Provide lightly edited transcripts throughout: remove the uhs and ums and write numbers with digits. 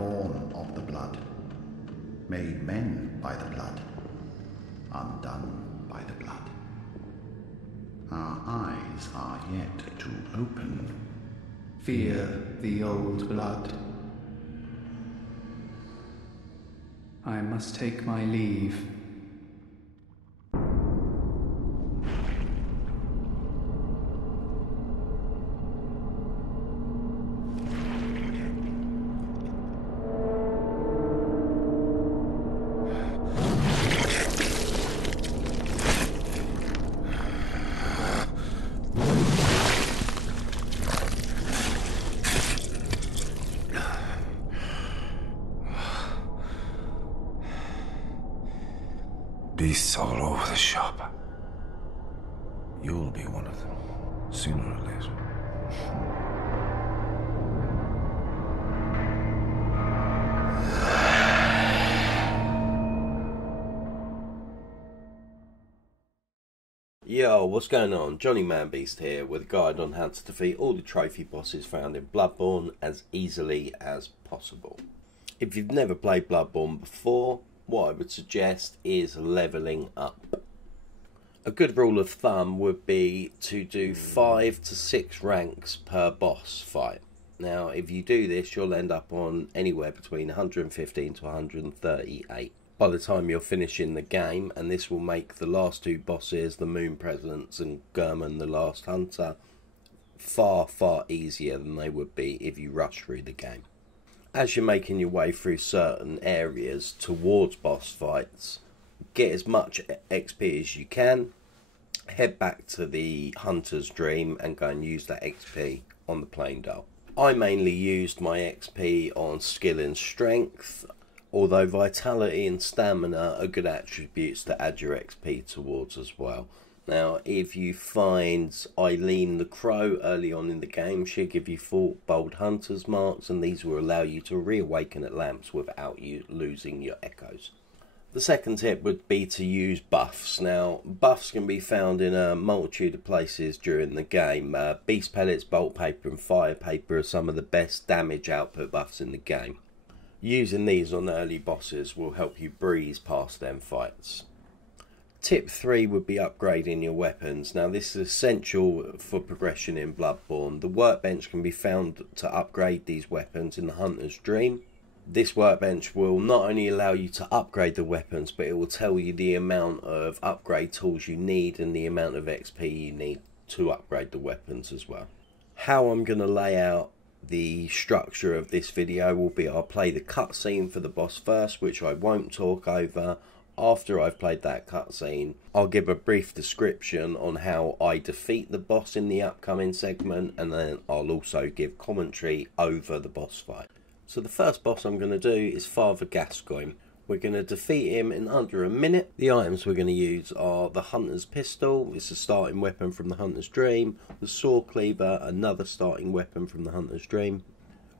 born of the blood, made men by the blood, undone by the blood. Our eyes are yet to open. Fear the old blood. I must take my leave. Beasts all over the shop. You'll be one of them, sooner or later. Yo, what's going on? Johnny Manbeast here with a guide on how to defeat all the trophy bosses found in Bloodborne as easily as possible. If you've never played Bloodborne before, what I would suggest is leveling up. A good rule of thumb would be to do 5 to 6 ranks per boss fight. Now, if you do this, you'll end up on anywhere between 115 to 138 by the time you're finishing the game, and this will make the last 2 bosses, the Moon Presence and Gehrman the Last Hunter, far easier than they would be if you rush through the game. As you're making your way through certain areas towards boss fights, get as much XP as you can, head back to the Hunter's Dream and go and use that XP on the Plain Dial. I mainly used my XP on skill and strength, although vitality and stamina are good attributes to add your XP towards as well. Now, if you find Eileen the Crow early on in the game, she'll give you 4 bold hunter's marks, and these will allow you to reawaken at lamps without you losing your echoes. The second tip would be to use buffs. Now, buffs can be found in a multitude of places during the game. Beast Pellets, Bolt Paper and Fire Paper are some of the best damage output buffs in the game. Using these on early bosses will help you breeze past them fights. Tip 3 would be upgrading your weapons. Now, this is essential for progression in Bloodborne. The workbench can be found to upgrade these weapons in the Hunter's Dream. This workbench will not only allow you to upgrade the weapons, but it will tell you the amount of upgrade tools you need and the amount of XP you need to upgrade the weapons as well. How I'm going to lay out the structure of this video will be I'll play the cutscene for the boss first, which I won't talk over. After I've played that cutscene, I'll give a brief description on how I defeat the boss in the upcoming segment, and then I'll also give commentary over the boss fight. So the first boss I'm going to do is Father Gascoigne. We're going to defeat him in under a minute. The items we're going to use are the Hunter's Pistol, it's a starting weapon from the Hunter's Dream, the Sword Cleaver, another starting weapon from the Hunter's Dream.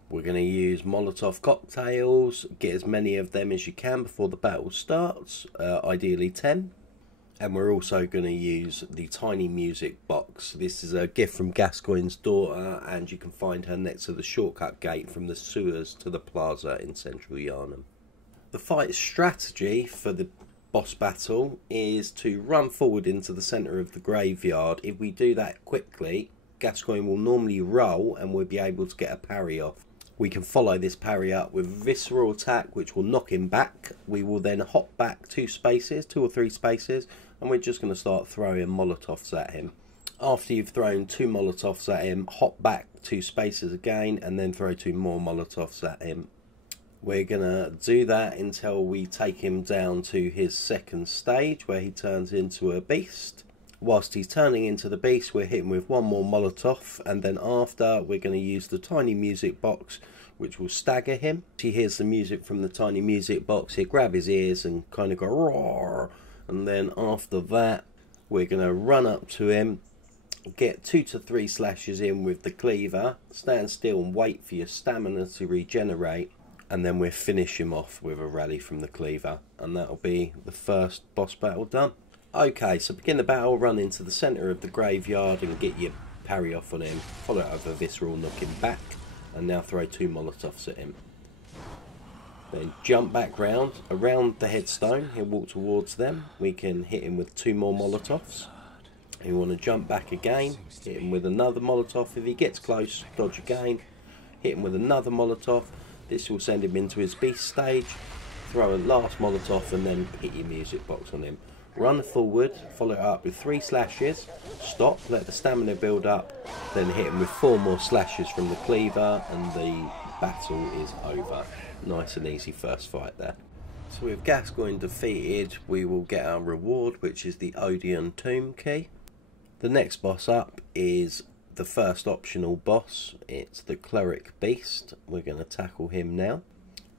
We're going to use Molotov cocktails, get as many of them as you can before the battle starts, ideally 10. And we're also going to use the tiny music box. This is a gift from Gascoigne's daughter, and you can find her next to the shortcut gate from the sewers to the plaza in central Yharnam. The fight strategy for the boss battle is to run forward into the centre of the graveyard. If we do that quickly, Gascoigne will normally roll and we'll be able to get a parry off. We can follow this parry up with Visceral Attack, which will knock him back. We will then hop back 2 or 3 spaces, and we're just going to start throwing Molotovs at him. After you've thrown 2 Molotovs at him, hop back 2 spaces again, and then throw 2 more Molotovs at him. We're going to do that until we take him down to his second stage, where he turns into a beast. Whilst he's turning into the beast, we're hitting with 1 more Molotov, and then after we're going to use the tiny music box, which will stagger him. He hears the music from the tiny music box, he'll grab his ears and kind of go roar, and then after that we're going to run up to him, get 2 to 3 slashes in with the cleaver, stand still and wait for your stamina to regenerate, and then we'll finish him off with a rally from the cleaver, and that'll be the first boss battle done. Okay, so begin the battle, run into the centre of the graveyard and get your parry off on him, follow it over Visceral, knock him back, and now throw 2 Molotovs at him. Then jump back round, around the headstone, he'll walk towards them. We can hit him with 2 more Molotovs. You want to jump back again, hit him with another Molotov. If he gets close, dodge again, hit him with another Molotov. This will send him into his beast stage. Throw a last Molotov and then hit your music box on him. Run forward, follow it up with 3 slashes, stop, let the stamina build up, then hit him with 4 more slashes from the cleaver, and the battle is over. Nice and easy first fight there. So with Gascoigne defeated, we will get our reward, which is the Odeon Tomb Key. The next boss up is the first optional boss. It's the Cleric Beast. We're going to tackle him now.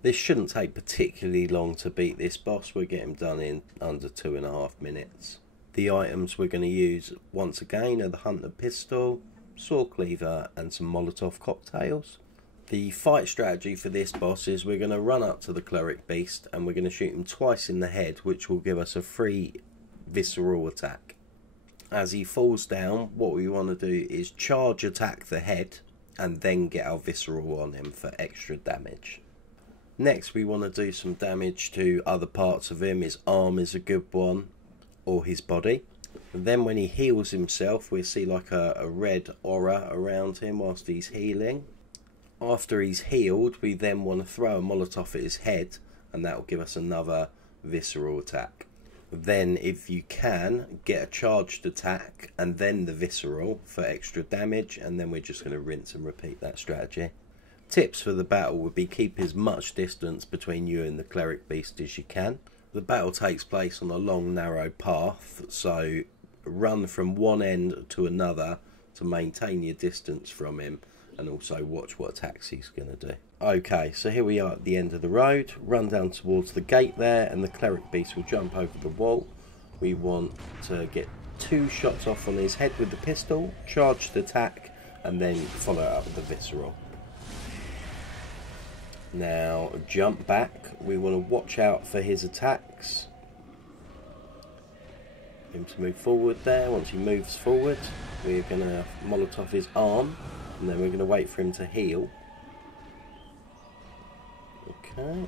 This shouldn't take particularly long to beat this boss. We'll get him done in under 2.5 minutes. The items we're going to use once again are the Hunter Pistol, Saw Cleaver and some Molotov cocktails. The fight strategy for this boss is we're going to run up to the Cleric Beast and we're going to shoot him twice in the head, which will give us a free visceral attack. As he falls down, what we want to do is charge attack the head and then get our visceral on him for extra damage. Next we want to do some damage to other parts of him. His arm is a good one, or his body. And then when he heals himself, we see like a red aura around him whilst he's healing. After he's healed, we then want to throw a Molotov at his head, and that will give us another visceral attack. Then if you can, get a charged attack and then the visceral for extra damage, and then we're just going to rinse and repeat that strategy. Tips for the battle would be keep as much distance between you and the Cleric Beast as you can. The battle takes place on a long narrow path, so run from one end to another to maintain your distance from him, and also watch what attacks he's going to do. Okay, so here we are at the end of the road. Run down towards the gate there, and the Cleric Beast will jump over the wall. We want to get 2 shots off on his head with the pistol, charged attack, and then follow it up with the visceral. Now jump back. We want to watch out for his attacks. Him to move forward there. Once he moves forward, we're going to Molotov his arm, and then we're going to wait for him to heal. Okay.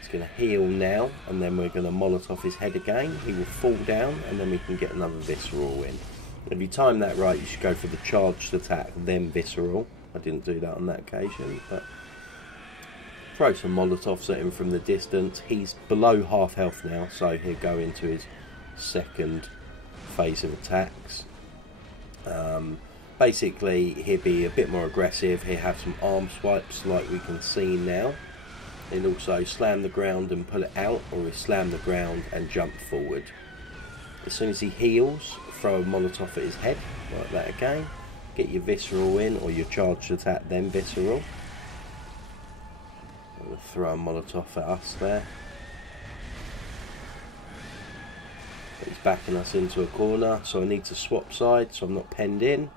He's going to heal now, and then we're going to Molotov his head again. He will fall down, and then we can get another visceral in. If you time that right, you should go for the charged attack, then visceral. I didn't do that on that occasion, but throw some Molotovs at him from the distance. He's below half health now, so he'll go into his second phase of attacks. Basically, he'll be a bit more aggressive. He'll have some arm swipes like we can see now. He'll also slam the ground and pull it out, or he'll slam the ground and jump forward. As soon as he heals, throw a Molotov at his head, like that again. Get your visceral in, or your charged attack, then visceral. We'll throw a Molotov at us there. He's backing us into a corner, so I need to swap sides so I'm not penned in.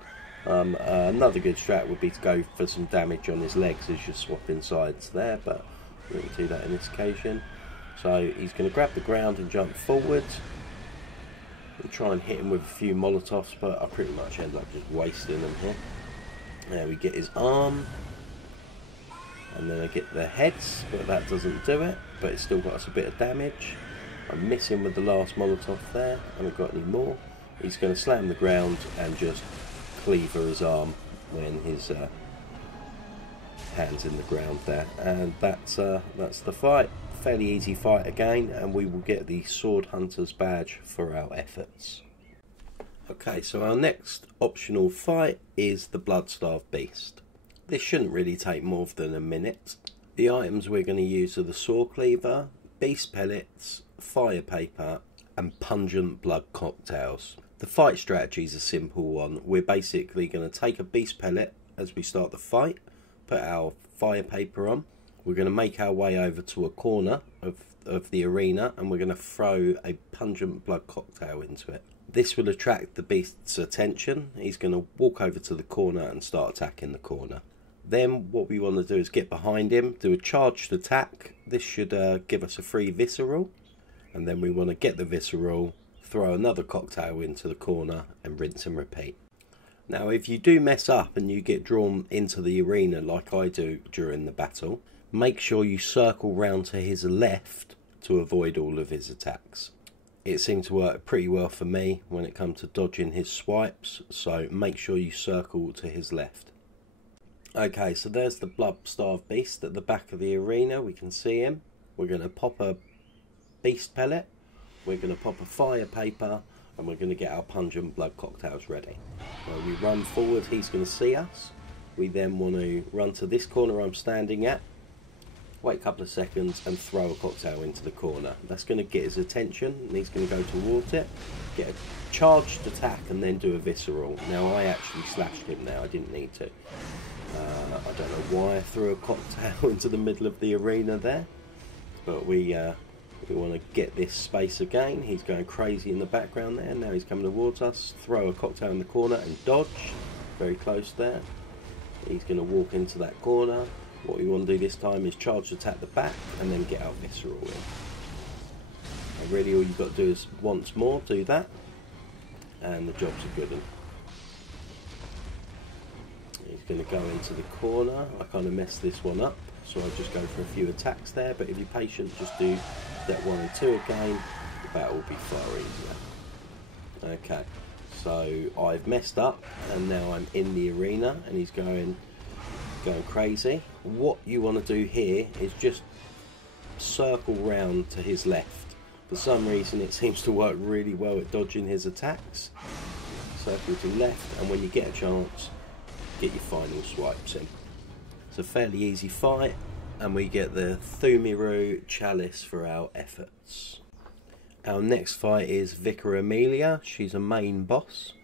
Another good strat would be to go for some damage on his legs as you're swapping sides there, but we won't do that in this occasion. So he's going to grab the ground and jump forward. We'll try and hit him with a few Molotovs, but I pretty much end up just wasting them here. There we get his arm, and then I get the heads, but that doesn't do it, but it's still got us a bit of damage. I'm missing with the last Molotov there. I haven't got any more. He's going to slam the ground and just cleaver his arm when his hand's in the ground there, and that's the fight. Fairly easy fight again, and we will get the Sword Hunter's badge for our efforts. Okay, so our next optional fight is the Blood-Starved Beast. This shouldn't really take more than a minute. The items we're going to use are the Saw Cleaver, Beast Pellets, Fire Paper and Pungent Blood Cocktails. The fight strategy is a simple one. We're basically going to take a Beast Pellet as we start the fight, put our Fire Paper on. We're going to make our way over to a corner of the arena, and we're going to throw a Pungent Blood Cocktail into it. This will attract the beast's attention. He's going to walk over to the corner and start attacking the corner. Then what we want to do is get behind him, do a charged attack. This should give us a free visceral. And then we want to get the visceral, throw another cocktail into the corner and rinse and repeat. Now if you do mess up and you get drawn into the arena like I do during the battle, make sure you circle round to his left to avoid all of his attacks. It seemed to work pretty well for me when it comes to dodging his swipes, so make sure you circle to his left. Okay, so there's the blood-starved beast at the back of the arena. We can see him. We're going to pop a beast pellet, we're going to pop a fire paper, and we're going to get our pungent blood cocktails ready. When we run forward, he's going to see us. We then want to run to this corner I'm standing at, wait a couple of seconds and throw a cocktail into the corner. That's going to get his attention and he's going to go towards it, get a charged attack and then do a visceral. Now I actually slashed him there, I didn't need to. I don't know why I threw a cocktail into the middle of the arena there, but we want to get this space again. He's going crazy in the background there, now he's coming towards us, throw a cocktail in the corner and dodge, very close there. He's going to walk into that corner. What we want to do this time is charge attack the back and then get our visceral in. And really all you've got to do is once more do that and the job's a good one. He's going to go into the corner. I kind of messed this one up, so I'll just go for a few attacks there, but if you're patient just do step 1 and 2 again, the battle will be far easier. Okay, so I've messed up and now I'm in the arena and he's going crazy. What you want to do here is just circle round to his left. For some reason it seems to work really well at dodging his attacks. Circle to left and when you get a chance, get your final swipes in. It's a fairly easy fight and we get the Pthumerian chalice for our efforts. Our next fight is Vicar Amelia. She's a main boss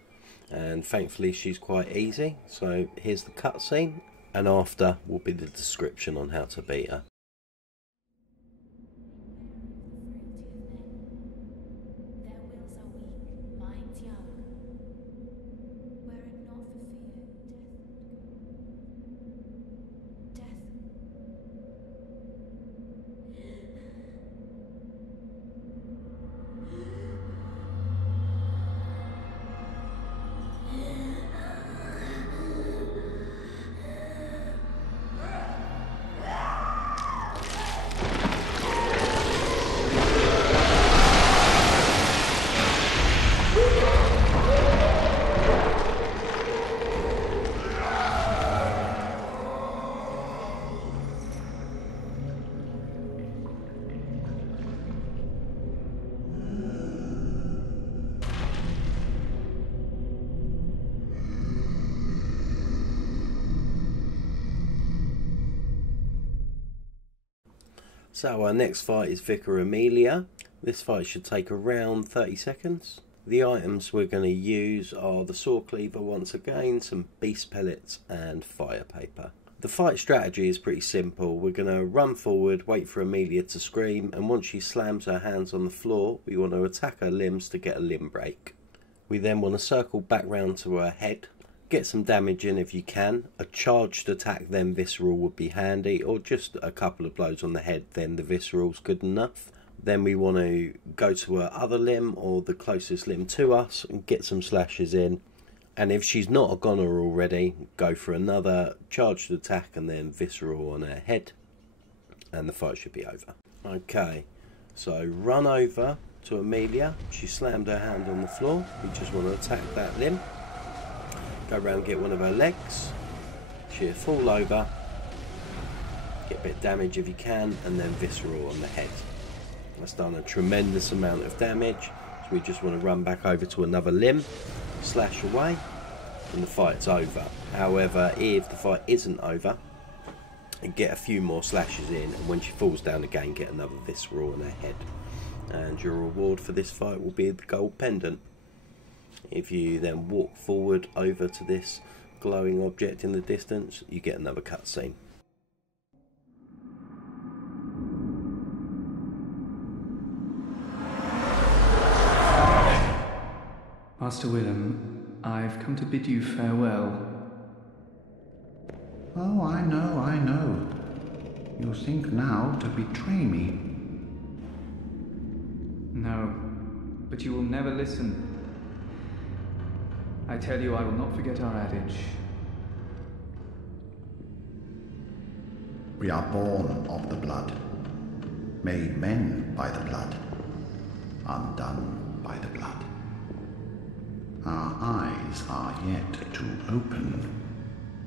and thankfully she's quite easy. So here's the cutscene. And after will be the description on how to beat her. So our next fight is Vicar Amelia. This fight should take around 30 seconds. The items we're going to use are the saw cleaver once again, some beast pellets and fire paper. The fight strategy is pretty simple. We're going to run forward, wait for Amelia to scream, and once she slams her hands on the floor, we want to attack her limbs to get a limb break. We then want to circle back round to her head. Get some damage in if you can. A charged attack then visceral would be handy, or just a couple of blows on the head then the visceral's good enough. Then we want to go to her other limb or the closest limb to us and get some slashes in. And if she's not a goner already, go for another charged attack and then visceral on her head and the fight should be over. Okay, so run over to Amelia. She slammed her hand on the floor. We just want to attack that limb. Go around, get one of her legs, she'll fall over, get a bit of damage if you can, and then visceral on the head. That's done a tremendous amount of damage, so we just want to run back over to another limb, slash away, and the fight's over. However, if the fight isn't over, and get a few more slashes in, and when she falls down again, get another visceral on her head. And your reward for this fight will be the gold pendant. If you then walk forward over to this glowing object in the distance, you get another cutscene. Master Willem, I've come to bid you farewell. Oh, I know. You think now to betray me. No, but you will never listen. I tell you, I will not forget our adage. We are born of the blood, made men by the blood, undone by the blood. Our eyes are yet to open.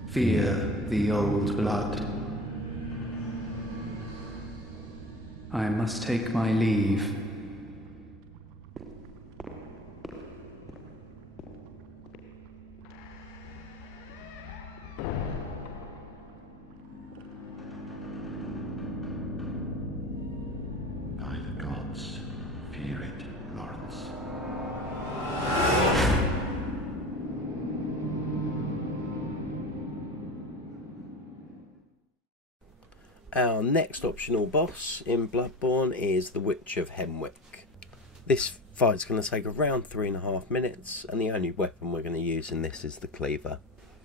Fear the old blood. I must take my leave. By the gods, fear it, Laurence. Our next optional boss in Bloodborne is the Witch of Hemwick. This fight's going to take around 3.5 minutes, and the only weapon we're going to use in this is the cleaver.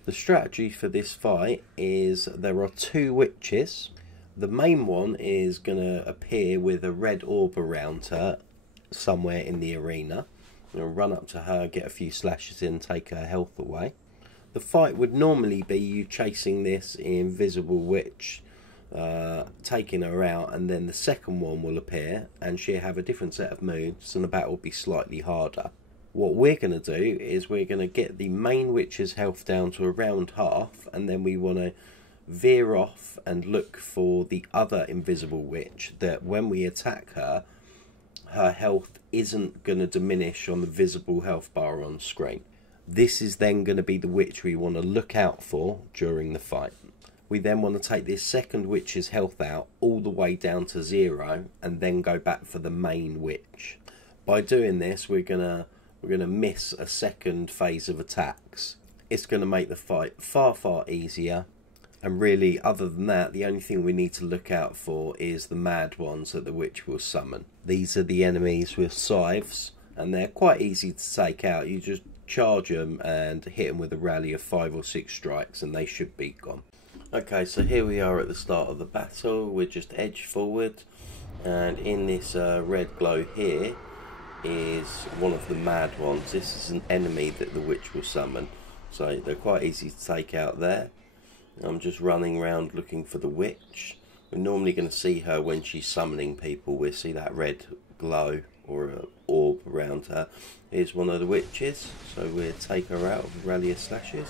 The strategy for this fight is there are 2 witches. The main one is going to appear with a red orb around her somewhere in the arena. You'll run up to her, get a few slashes in, take her health away. The fight would normally be you chasing this invisible witch, taking her out, and then the second one will appear and she'll have a different set of moves and the battle will be slightly harder. What we're going to do is we're going to get the main witch's health down to around half, and then we want to veer off and look for the other invisible witch, that when we attack her, her health isn't going to diminish on the visible health bar on screen. This is then going to be the witch we want to look out for during the fight. We then want to take this second witch's health out all the way down to 0 and then go back for the main witch. By doing this, we're gonna miss a second phase of attacks. It's going to make the fight far easier, and really other than that, the only thing we need to look out for is the mad ones that the witch will summon. These are the enemies with scythes, and they're quite easy to take out. You just charge them and hit them with a rally of 5 or 6 strikes and they should be gone. Okay, so here we are at the start of the battle. We're just edged forward, and in this red glow here is one of the mad ones. This is an enemy that the witch will summon, so they're quite easy to take out there. I'm just running around looking for the witch. We're normally going to see her when she's summoning people. We'll see that red glow or an orb around her. Here's one of the witches, so we'll take her out with a rally of slashes.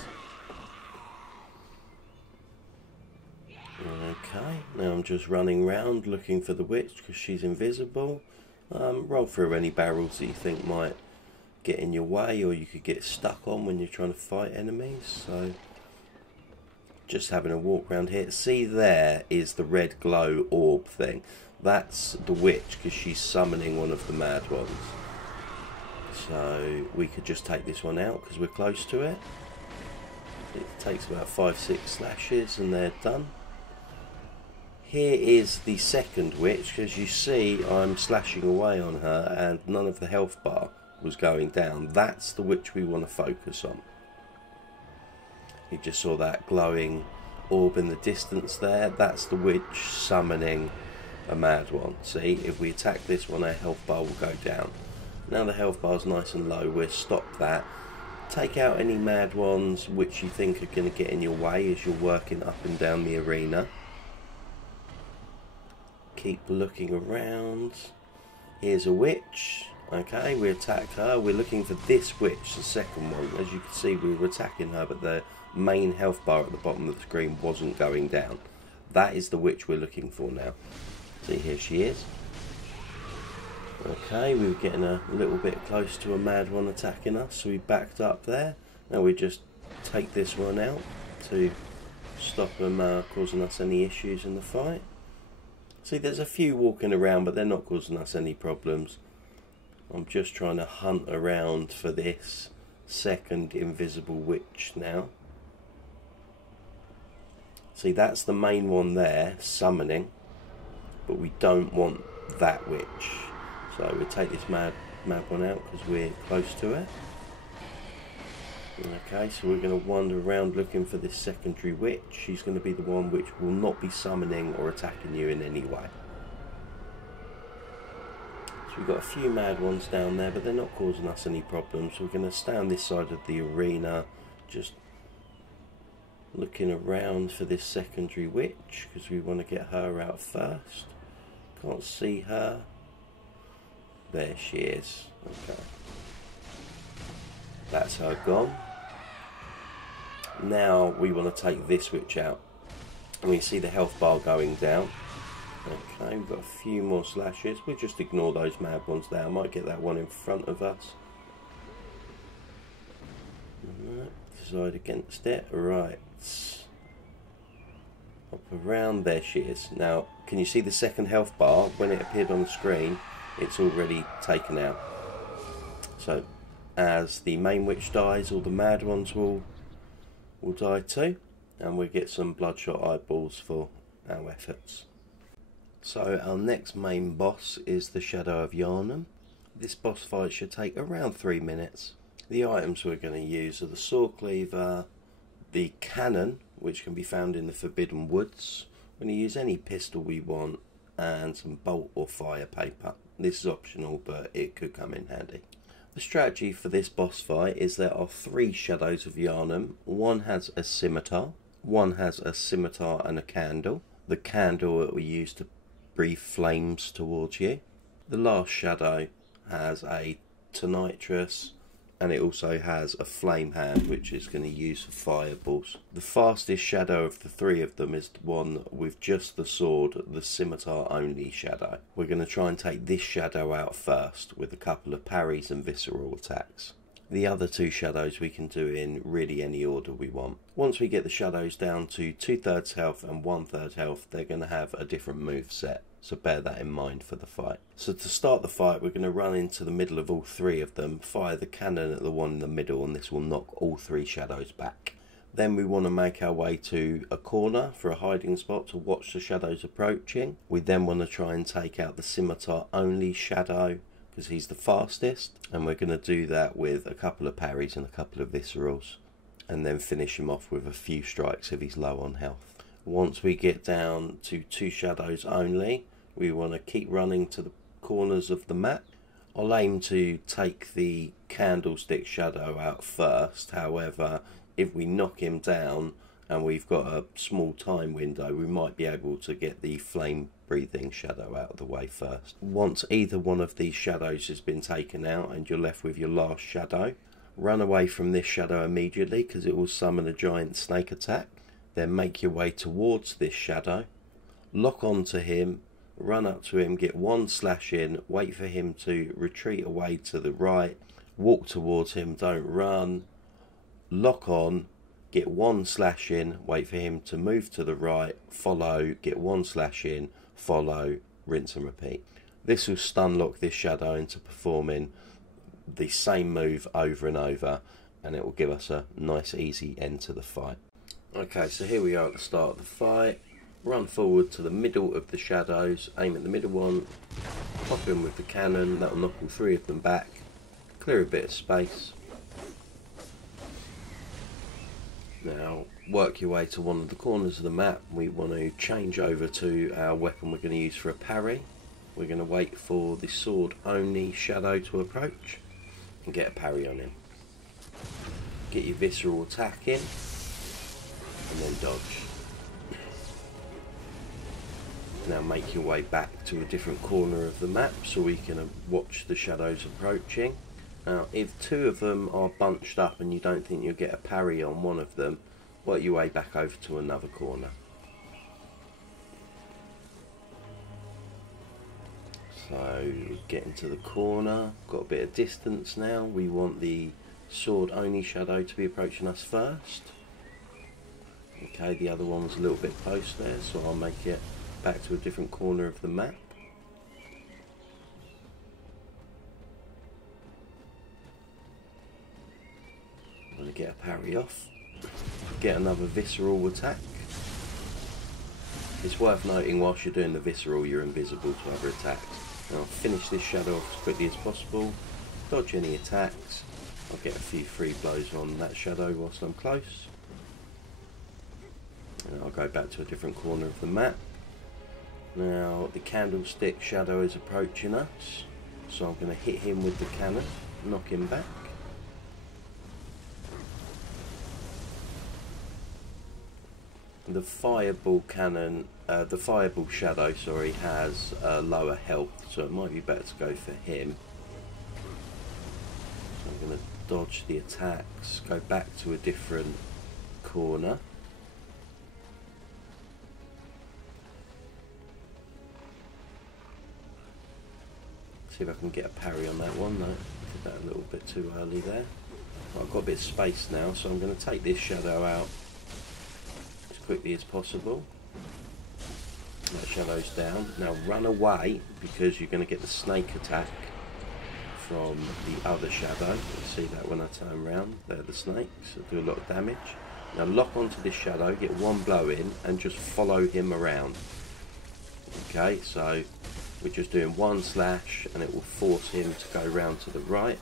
Okay, now I'm just running around looking for the witch because she's invisible. Roll through any barrels that you think might get in your way or you could get stuck on when you're trying to fight enemies. So just having a walk around here. See, there is the red glow orb thing. That's the witch because she's summoning one of the mad ones. So we could just take this one out because we're close to it. It takes about 5-6 slashes and they're done. Here is the second witch. As you see, I'm slashing away on her and none of the health bar was going down. That's the witch we want to focus on. You just saw that glowing orb in the distance there. That's the witch summoning a mad one. See, if we attack this one, our health bar will go down. Now the health bar is nice and low, we'll stop that. Take out any mad ones which you think are going to get in your way as you're working up and down the arena. Keep looking around. Here's a witch. Okay, we attacked her. We're looking for this witch, the second one. As you can see, we were attacking her, but the main health bar at the bottom of the screen wasn't going down. That is the witch we're looking for now. See, here she is. Okay, we were getting a little bit close to a mad one attacking us, so we backed up there. Now we just take this one out to stop them causing us any issues in the fight. See, there's a few walking around, but they're not causing us any problems. I'm just trying to hunt around for this second invisible witch now. See, that's the main one there, summoning, but we don't want that witch. So we'll take this mad one out because we're close to it. Okay, so we're going to wander around looking for this secondary witch. She's going to be the one which will not be summoning or attacking you in any way. So we've got a few mad ones down there, but they're not causing us any problems. We're going to stay on this side of the arena, just looking around for this secondary witch, because we want to get her out first. Can't see her. There she is. Okay. That's her gone. Now we want to take this witch out. And we see the health bar going down. Okay, we've got a few more slashes. We'll just ignore those mad ones there. I might get that one in front of us. Decide against it. Right. Up around. There she is. Now, can you see the second health bar? When it appeared on the screen, it's already taken out. So, as the main witch dies, all the mad ones will die too. And we'll get some bloodshot eyeballs for our efforts. So our next main boss is the Shadow of Yharnam. This boss fight should take around 3 minutes. The items we're going to use are the sword cleaver, the cannon, which can be found in the Forbidden Woods. We're going to use any pistol we want, and some bolt or fire paper. This is optional, but it could come in handy. The strategy for this boss fight is there are 3 Shadows of Yharnam. One has a scimitar, one has a scimitar and a candle. The candle that we use to breathe flames towards you. The last shadow has a tonitrus, and it also has a flame hand, which is going to use for fireballs. The fastest shadow of the 3 of them is the one with just the sword, the scimitar only shadow. We're going to try and take this shadow out first with a couple of parries and visceral attacks. The other 2 shadows we can do in really any order we want. Once we get the shadows down to 2/3 health and 1/3 health, they're going to have a different move set. So bear that in mind for the fight. So to start the fight, we're going to run into the middle of all 3 of them, fire the cannon at the one in the middle, and this will knock all 3 shadows back. Then we want to make our way to a corner for a hiding spot to watch the shadows approaching. We then want to try and take out the scimitar only shadow, because he's the fastest, and we're going to do that with a couple of parries and a couple of viscerals, and then finish him off with a few strikes if he's low on health. Once we get down to 2 shadows only, we want to keep running to the corners of the map. I'll aim to take the candlestick shadow out first. However, if we knock him down and we've got a small time window, we might be able to get the flame breathing shadow out of the way first. Once either one of these shadows has been taken out and you're left with your last shadow, run away from this shadow immediately, because it will summon a giant snake attack. Then make your way towards this shadow, lock onto him, run up to him, get 1 slash in, wait for him to retreat away to the right, walk towards him, don't run, lock on, get 1 slash in, wait for him to move to the right, follow, get 1 slash in, follow, rinse and repeat. This will stun lock this shadow into performing the same move over and over, and it will give us a nice easy end to the fight. Okay, so here we are at the start of the fight. Run forward to the middle of the shadows, aim at the middle one, pop in with the cannon, that will knock all 3 of them back, clear a bit of space. Now work your way to one of the corners of the map. We want to change over to our weapon we're going to use for a parry. We're going to wait for the sword only shadow to approach and get a parry on him. Get your visceral attack in and then dodge. Now make your way back to a different corner of the map so we can watch the shadows approaching. Now if 2 of them are bunched up and you don't think you'll get a parry on one of them, work your way back over to another corner. So getting to the corner, got a bit of distance now. We want the sword only shadow to be approaching us first. Okay, the other one was a little bit close there, so I'll make it back to a different corner of the map. I'm going to get a parry off, get another visceral attack. It's worth noting whilst you're doing the visceral you're invisible to other attacks. Now I'll finish this shadow off as quickly as possible, dodge any attacks. I'll get a few free blows on that shadow whilst I'm close. And I'll go back to a different corner of the map. Now the candlestick shadow is approaching us. So I'm going to hit him with the cannon, knock him back. The fireball cannon, the fireball shadow, sorry, has lower health, so it might be better to go for him. So I'm going to dodge the attacks, go back to a different corner. See if I can get a parry on that one. No, I did that a little bit too early there. I've got a bit of space now, so I'm going to take this shadow out quickly as possible. That shadow's down. Now run away, because you're going to get the snake attack from the other shadow. You'll see that when I turn around. They're the snakes that do a lot of damage. Now lock onto this shadow, get one blow in, and just follow him around. Okay, so we're just doing one slash, and it will force him to go round to the right.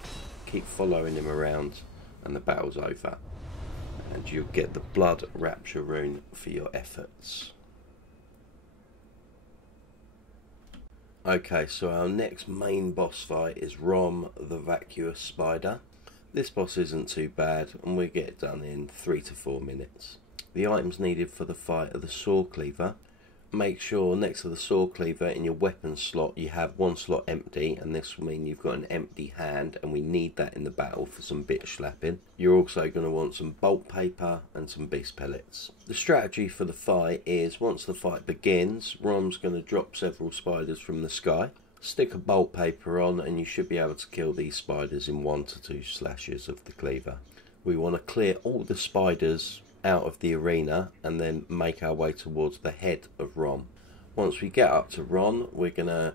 Keep following him around, and the battle's over. And you'll get the Blood Rapture rune for your efforts. Okay, so our next main boss fight is Rom the Vacuous Spider. This boss isn't too bad, and we get it done in 3 to 4 minutes. The items needed for the fight are the Saw Cleaver. Make sure next to the Saw Cleaver in your weapon slot you have one slot empty, and this will mean you've got an empty hand, and we need that in the battle for some bit slapping. You're also going to want some bolt paper and some beast pellets. The strategy for the fight is, once the fight begins, Rom's going to drop several spiders from the sky. Stick a bolt paper on, and you should be able to kill these spiders in 1 to 2 slashes of the cleaver. We want to clear all the spiders out of the arena and then make our way towards the head of Rom. Once we get up to Rom, we're going to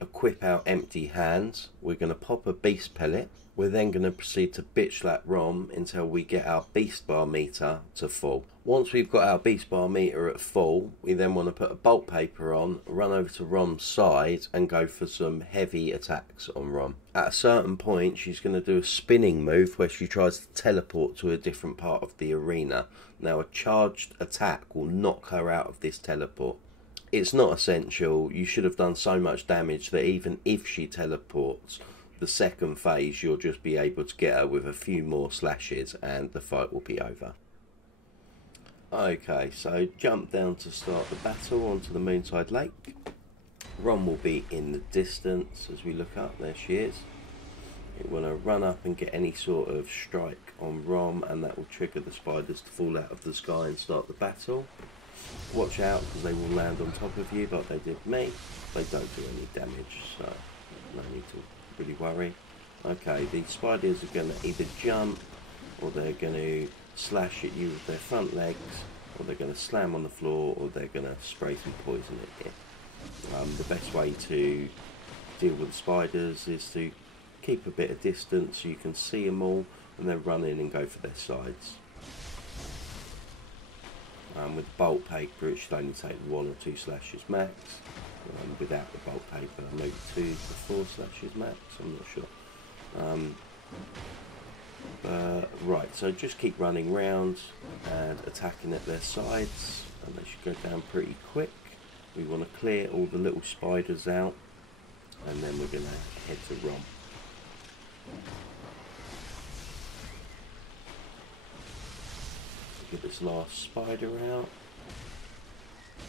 equip our empty hands. We're going to pop a beast pellet. We're then going to proceed to bitch slap Rom until we get our beast bar meter to full. Once we've got our beast bar meter at full, we then want to put a bolt paper on, run over to Rom's side and go for some heavy attacks on Rom. At a certain point, she's going to do a spinning move where she tries to teleport to a different part of the arena. Now, a charged attack will knock her out of this teleport. It's not essential. You should have done so much damage that even if she teleports, the second phase you'll just be able to get her with a few more slashes and the fight will be over. Okay, so jump down to start the battle onto the Moonside Lake. Rom will be in the distance as we look up. There she is. You want to run up and get any sort of strike on Rom, and that will trigger the spiders to fall out of the sky and start the battle. Watch out, because they will land on top of you, but they did me. They don't do any damage, so no need to really worry. Okay, these spiders are going to either jump, or they're going to slash at you with their front legs, or they're going to slam on the floor, or they're going to spray some poison at you. The best way to deal with the spiders is to keep a bit of distance so you can see them all, and then run in and go for their sides. With bolt paper, it should only take 1 or 2 slashes max. Without the bolt paper, maybe 2 to 4 slashes max, I'm not sure. Right, so just keep running round and attacking at their sides, and they should go down pretty quick. We want to clear all the little spiders out, and then we're going to head to Rom. Get this last spider out.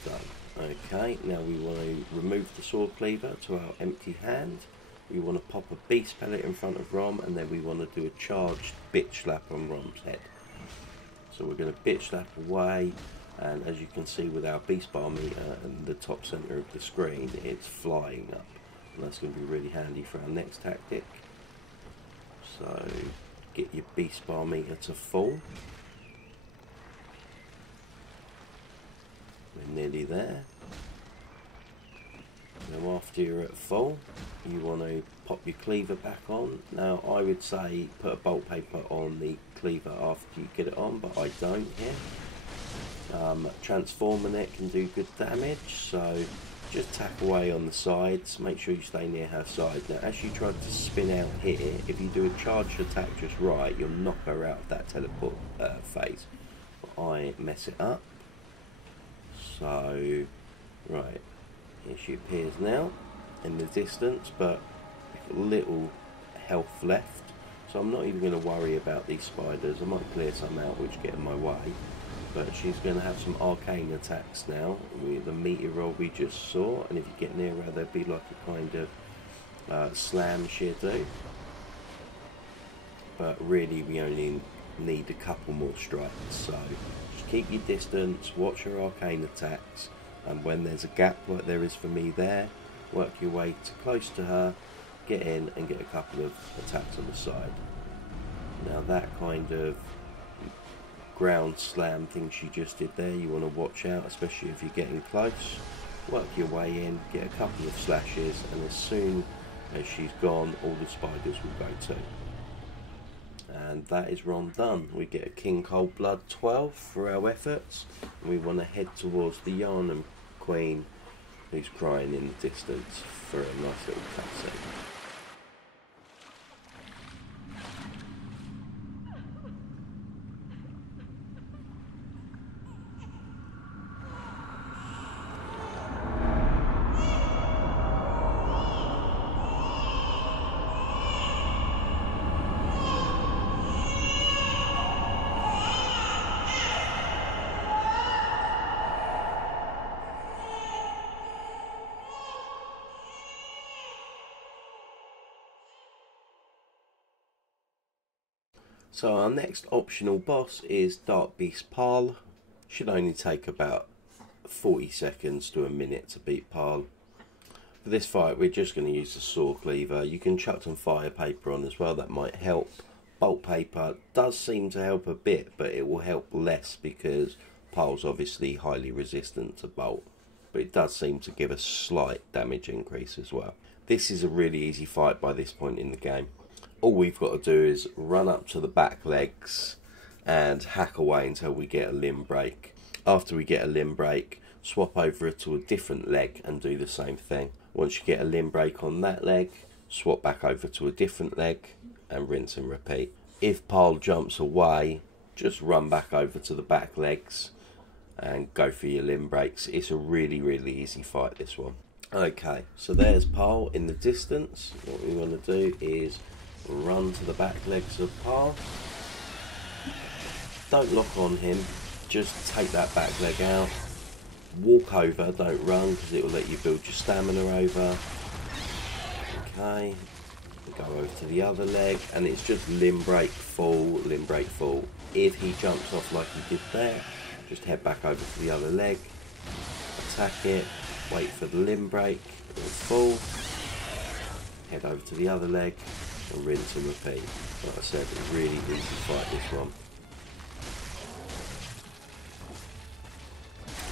Done. Okay, now we want to remove the sword cleaver to our empty hand. We want to pop a beast pellet in front of Rom, and then we want to do a charged bitch slap on Rom's head. So we're going to bitch slap away, and as you can see with our beast bar meter in the top centre of the screen, it's flying up. And that's going to be really handy for our next tactic. So get your beast bar meter to full. We're nearly there. Now after you're at full, you want to pop your cleaver back on. Now I would say put a bolt paper on the cleaver after you get it on, but I don't here. Transforming it can do good damage, so just tap away on the sides. Make sure you stay near her side. Now as you try to spin out here, if you do a charged attack just right, you'll knock her out of that teleport phase. But I mess it up. So, right, here she appears now in the distance, but little health left, so I'm not even going to worry about these spiders. I might clear some out which get in my way, but she's going to have some arcane attacks now with the meteor we just saw, and if you get near her there'd be like a kind of slam she'll do. But really we only need a couple more strikes, so just keep your distance, watch her arcane attacks, and when there's a gap like there is for me there, work your way close to her, get in and get a couple of attacks on the side. Now that kind of ground slam thing she just did there, you want to watch out, especially if you're getting close. Work your way in, get a couple of slashes, and as soon as she's gone, all the spiders will go too. And that is Ron done. We get a King Cold Blood 12 for our efforts, and we want to head towards the Yharnham Queen, who's crying in the distance, for a nice little cutscene. So our next optional boss is Darkbeast Paarl. Should only take about 40 seconds to a minute to beat Paarl. For this fight we're just going to use the saw cleaver. You can chuck some fire paper on as well, that might help. Bolt paper does seem to help a bit, but it will help less because Paarl's obviously highly resistant to bolt. But it does seem to give a slight damage increase as well. This is a really easy fight by this point in the game. All we've got to do is run up to the back legs and hack away until we get a limb break. After we get a limb break, swap over to a different leg and do the same thing. Once you get a limb break on that leg, swap back over to a different leg and rinse and repeat. If Paarl jumps away, just run back over to the back legs and go for your limb breaks. It's a really easy fight, this one. Okay, so there's Paarl in the distance. What we want to do is run to the back legs of Paarl. Don't lock on him, just take that back leg out. Walk over, don't run because it will let you build your stamina over. Okay, go over to the other leg and it's just limb break, fall, limb break, fall. If he jumps off like he did there, just head back over to the other leg, attack it, wait for the limb break, it will fall, head over to the other leg, and rinse and repeat. Like I said, a really easy fight, this one.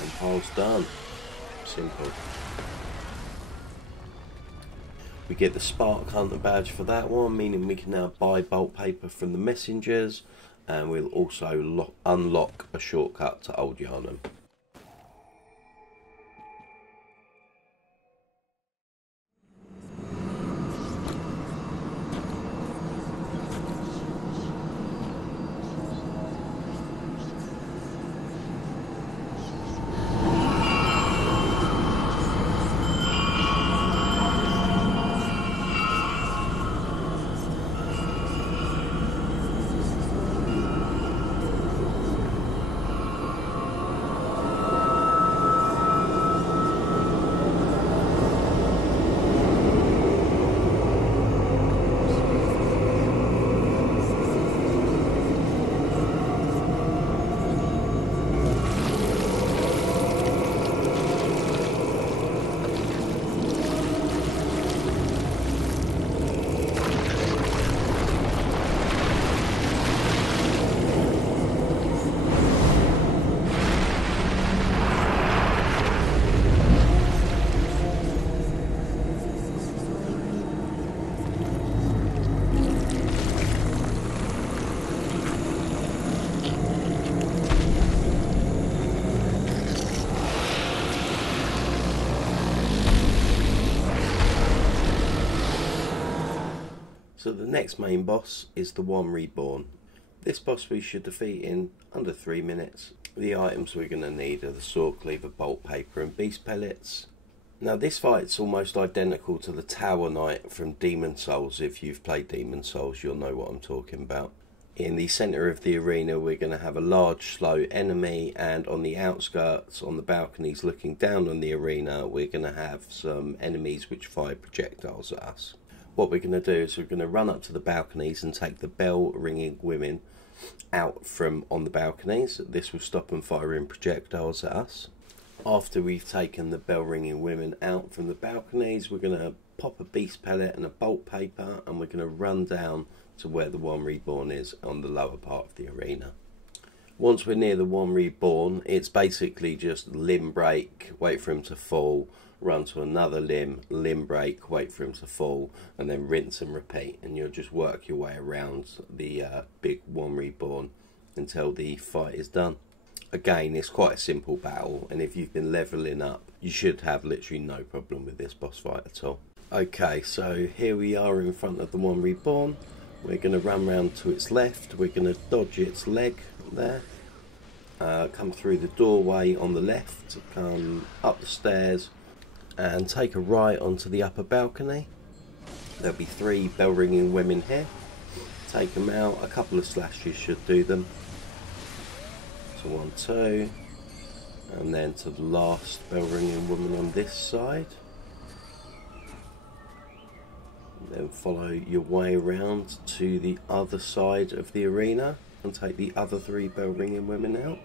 And Paarl's done. Simple. We get the Spark Hunter badge for that one, meaning we can now buy bolt paper from the messengers, and we'll also unlock a shortcut to Old Yharnam. So the next main boss is the One Reborn. This boss we should defeat in under 3 minutes. The items we're going to need are the saw cleaver, bolt paper and beast pellets. Now this fight's almost identical to the Tower Knight from Demon Souls. If you've played Demon Souls, you'll know what I'm talking about. In the centre of the arena we're going to have a large slow enemy, and on the outskirts, on the balconies looking down on the arena, we're going to have some enemies which fire projectiles at us. What we're going to do is we're going to run up to the balconies and take the bell ringing women out from on the balconies. This will stop them firing projectiles at us. After we've taken the bell ringing women out from the balconies, we're going to pop a beast pellet and a bolt paper, and we're going to run down to where the One Reborn is on the lower part of the arena. Once we're near the One Reborn, it's basically just limb break, wait for him to fall, run to another limb break, wait for him to fall, and then rinse and repeat, and you'll just work your way around the big One Reborn until the fight is done. Again, it's quite a simple battle, and if you've been levelling up, you should have literally no problem with this boss fight at all. Okay, so here we are in front of the One Reborn. We're going to run round to its left, we're going to dodge its leg there, come through the doorway on the left, come up the stairs and take a right onto the upper balcony. There'll be 3 bell ringing women here. Take them out, a couple of slashes should do them. So 1, 2, and then to the last bell ringing woman on this side. Then follow your way around to the other side of the arena and take the other 3 bell ringing women out.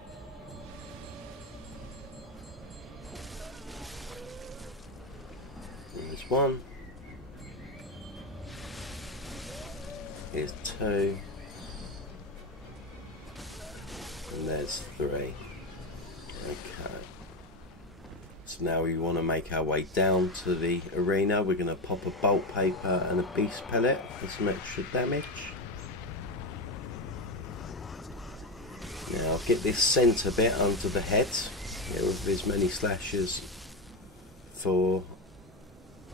Here's 1. Here's 2. And there's 3. Okay. So now we want to make our way down to the arena. We're going to pop a bolt paper and a beast pellet for some extra damage. Now get this centre bit under the head. Get with as many slashes for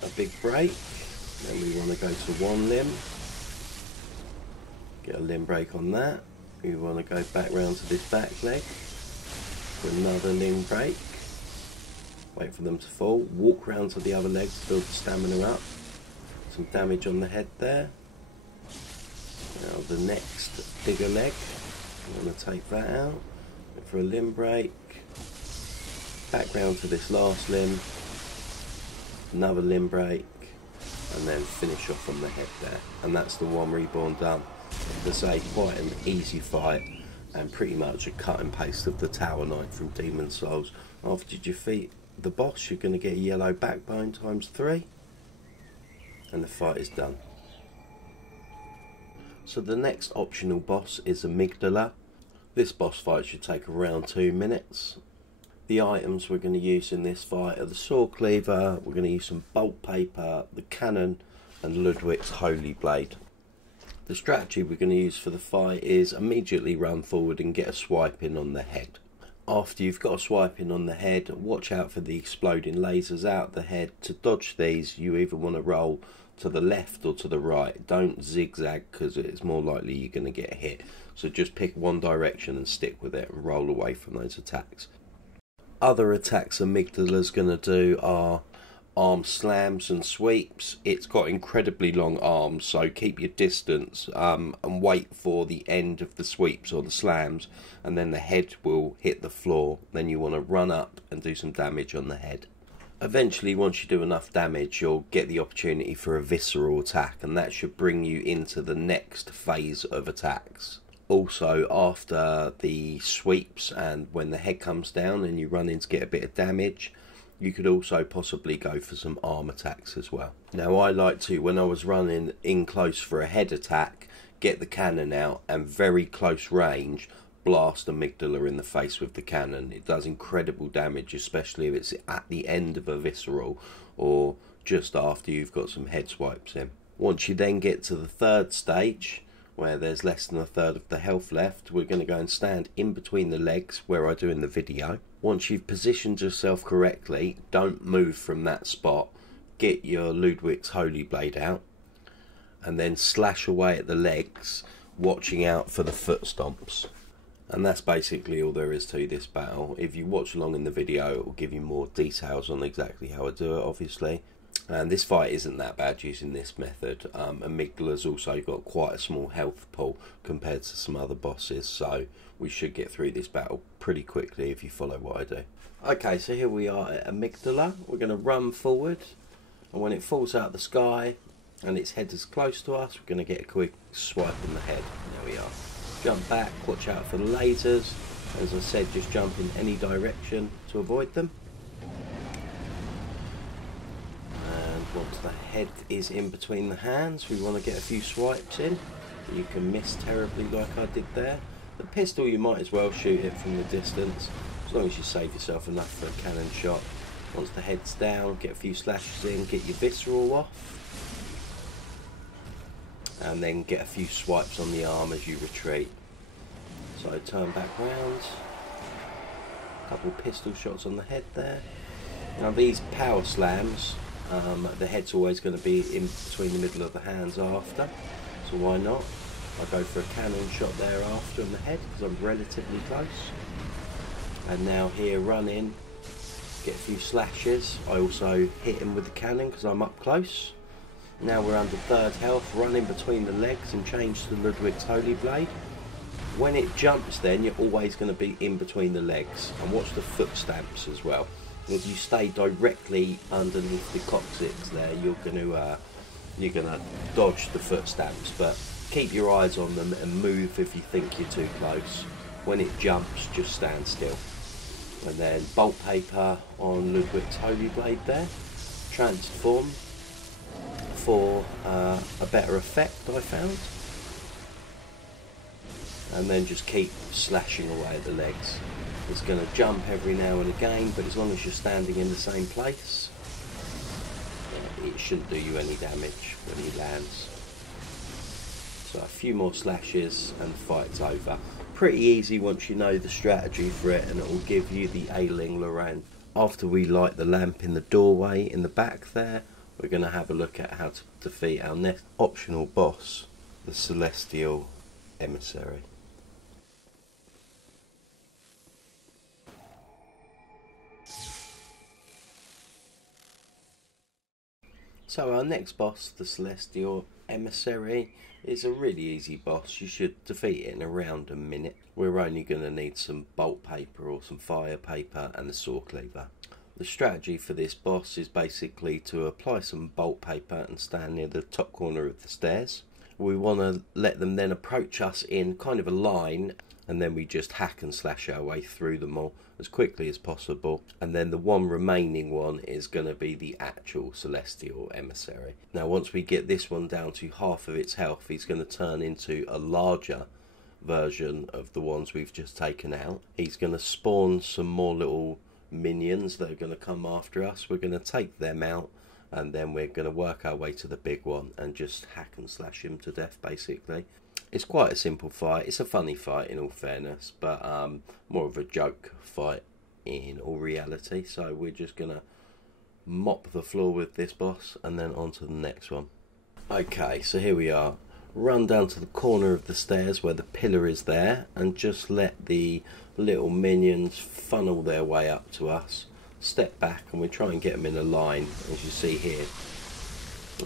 a big break. Then we want to go to 1 limb. Get a limb break on that. We want to go back round to this back leg for another limb break. Wait for them to fall, walk round to the other leg to build the stamina up. Some damage on the head there. Now the next bigger leg, I'm going to take that out. Wait for a limb break. Back round to this last limb. Another limb break. And then finish off on the head there. And that's the One Reborn done. As I say, quite an easy fight. And pretty much a cut and paste of the Tower Knight from Demon Souls. After you defeat the boss, you're going to get a yellow backbone ×3, and the fight is done. So the next optional boss is Amygdala. This boss fight should take around 2 minutes. The items we're going to use in this fight are the saw cleaver, we're going to use some bolt paper, the cannon, and Ludwig's holy blade. The strategy we're going to use for the fight is immediately run forward and get a swipe in on the head. After you've got a swipe in on the head, watch out for the exploding lasers out the head. To dodge these, you either want to roll to the left or to the right. Don't zigzag, because it's more likely you're going to get hit. So just pick one direction and stick with it and roll away from those attacks. Other attacks Amygdala's going to do are arm slams and sweeps. It's got incredibly long arms, so keep your distance and wait for the end of the sweeps or the slams, and then the head will hit the floor. Then you want to run up and do some damage on the head. Eventually, once you do enough damage, you'll get the opportunity for a visceral attack, and that should bring you into the next phase of attacks. Also, after the sweeps and when the head comes down and you run in to get a bit of damage, you could also possibly go for some arm attacks as well. Now I like to, when I was running in close for a head attack, get the cannon out and very close range blast Amygdala in the face with the cannon. It does incredible damage, especially if it's at the end of a visceral or just after you've got some head swipes in. Once you then get to the 3rd stage, where there's less than a third of the health left, we're going to go and stand in between the legs where I do in the video. Once you've positioned yourself correctly, don't move from that spot. Get your Ludwig's holy blade out and then slash away at the legs, watching out for the foot stomps. And that's basically all there is to this battle. If you watch along in the video, it will give you more details on exactly how I do it, obviously. And this fight isn't that bad using this method. Amygdala's also got quite a small health pool compared to some other bosses, so we should get through this battle pretty quickly if you follow what I do. Okay, so here we are at Amygdala. We're going to run forward, and when it falls out of the sky and its head is close to us, we're going to get a quick swipe in the head. There we are. Jump back, watch out for the lasers. As I said, just jump in any direction to avoid them. And once the head is in between the hands, we want to get a few swipes in. You can miss terribly like I did there. The pistol, you might as well shoot it from the distance, as long as you save yourself enough for a cannon shot. Once the head's down, get a few slashes in, get your visceral off. And then get a few swipes on the arm as you retreat. So turn back round, a couple of pistol shots on the head there. Now these power slams, the head's always going to be in between the middle of the hands after, so why not? I go for a cannon shot there after on the head because I'm relatively close. And now here, run in, get a few slashes. I also hit him with the cannon because I'm up close. Now we're under third health, run in between the legs and change to Ludwig's Holy Blade. When it jumps then, you're always going to be in between the legs. And watch the foot stamps as well. If you stay directly underneath the coccyx there, you're going to dodge the foot stamps. But keep your eyes on them and move if you think you're too close. When it jumps, just stand still. And then bolt paper on Ludwig's Holy Blade there. Transform for a better effect, I found. And then just keep slashing away at the legs. It's going to jump every now and again, but as long as you're standing in the same place, it shouldn't do you any damage when he lands. So a few more slashes and the fight's over. Pretty easy once you know the strategy for it, and it will give you the ailing Laurence. After we light the lamp in the doorway in the back there, we're going to have a look at how to defeat our next optional boss, the Celestial Emissary. So our next boss, the Celestial Emissary, is a really easy boss. You should defeat it in around a minute. We're only going to need some bolt paper or some fire paper and a saw cleaver. The strategy for this boss is basically to apply some bolt paper and stand near the top corner of the stairs. We want to let them then approach us in kind of a line, and then we just hack and slash our way through them all as quickly as possible. And then the one remaining one is going to be the actual Celestial Emissary. Now once we get this one down to half of its health, he's going to turn into a larger version of the ones we've just taken out. He's going to spawn some more little minions that are going to come after us. We're going to take them out, and then we're going to work our way to the big one and just hack and slash him to death basically. It's quite a simple fight. It's a funny fight in all fairness, but more of a joke fight in all reality. So we're just going to mop the floor with this boss and then on to the next one. Okay, so here we are. Run down to the corner of the stairs where the pillar is there and just let the little minions funnel their way up to us. Step back and we try and get them in a line, as you see here.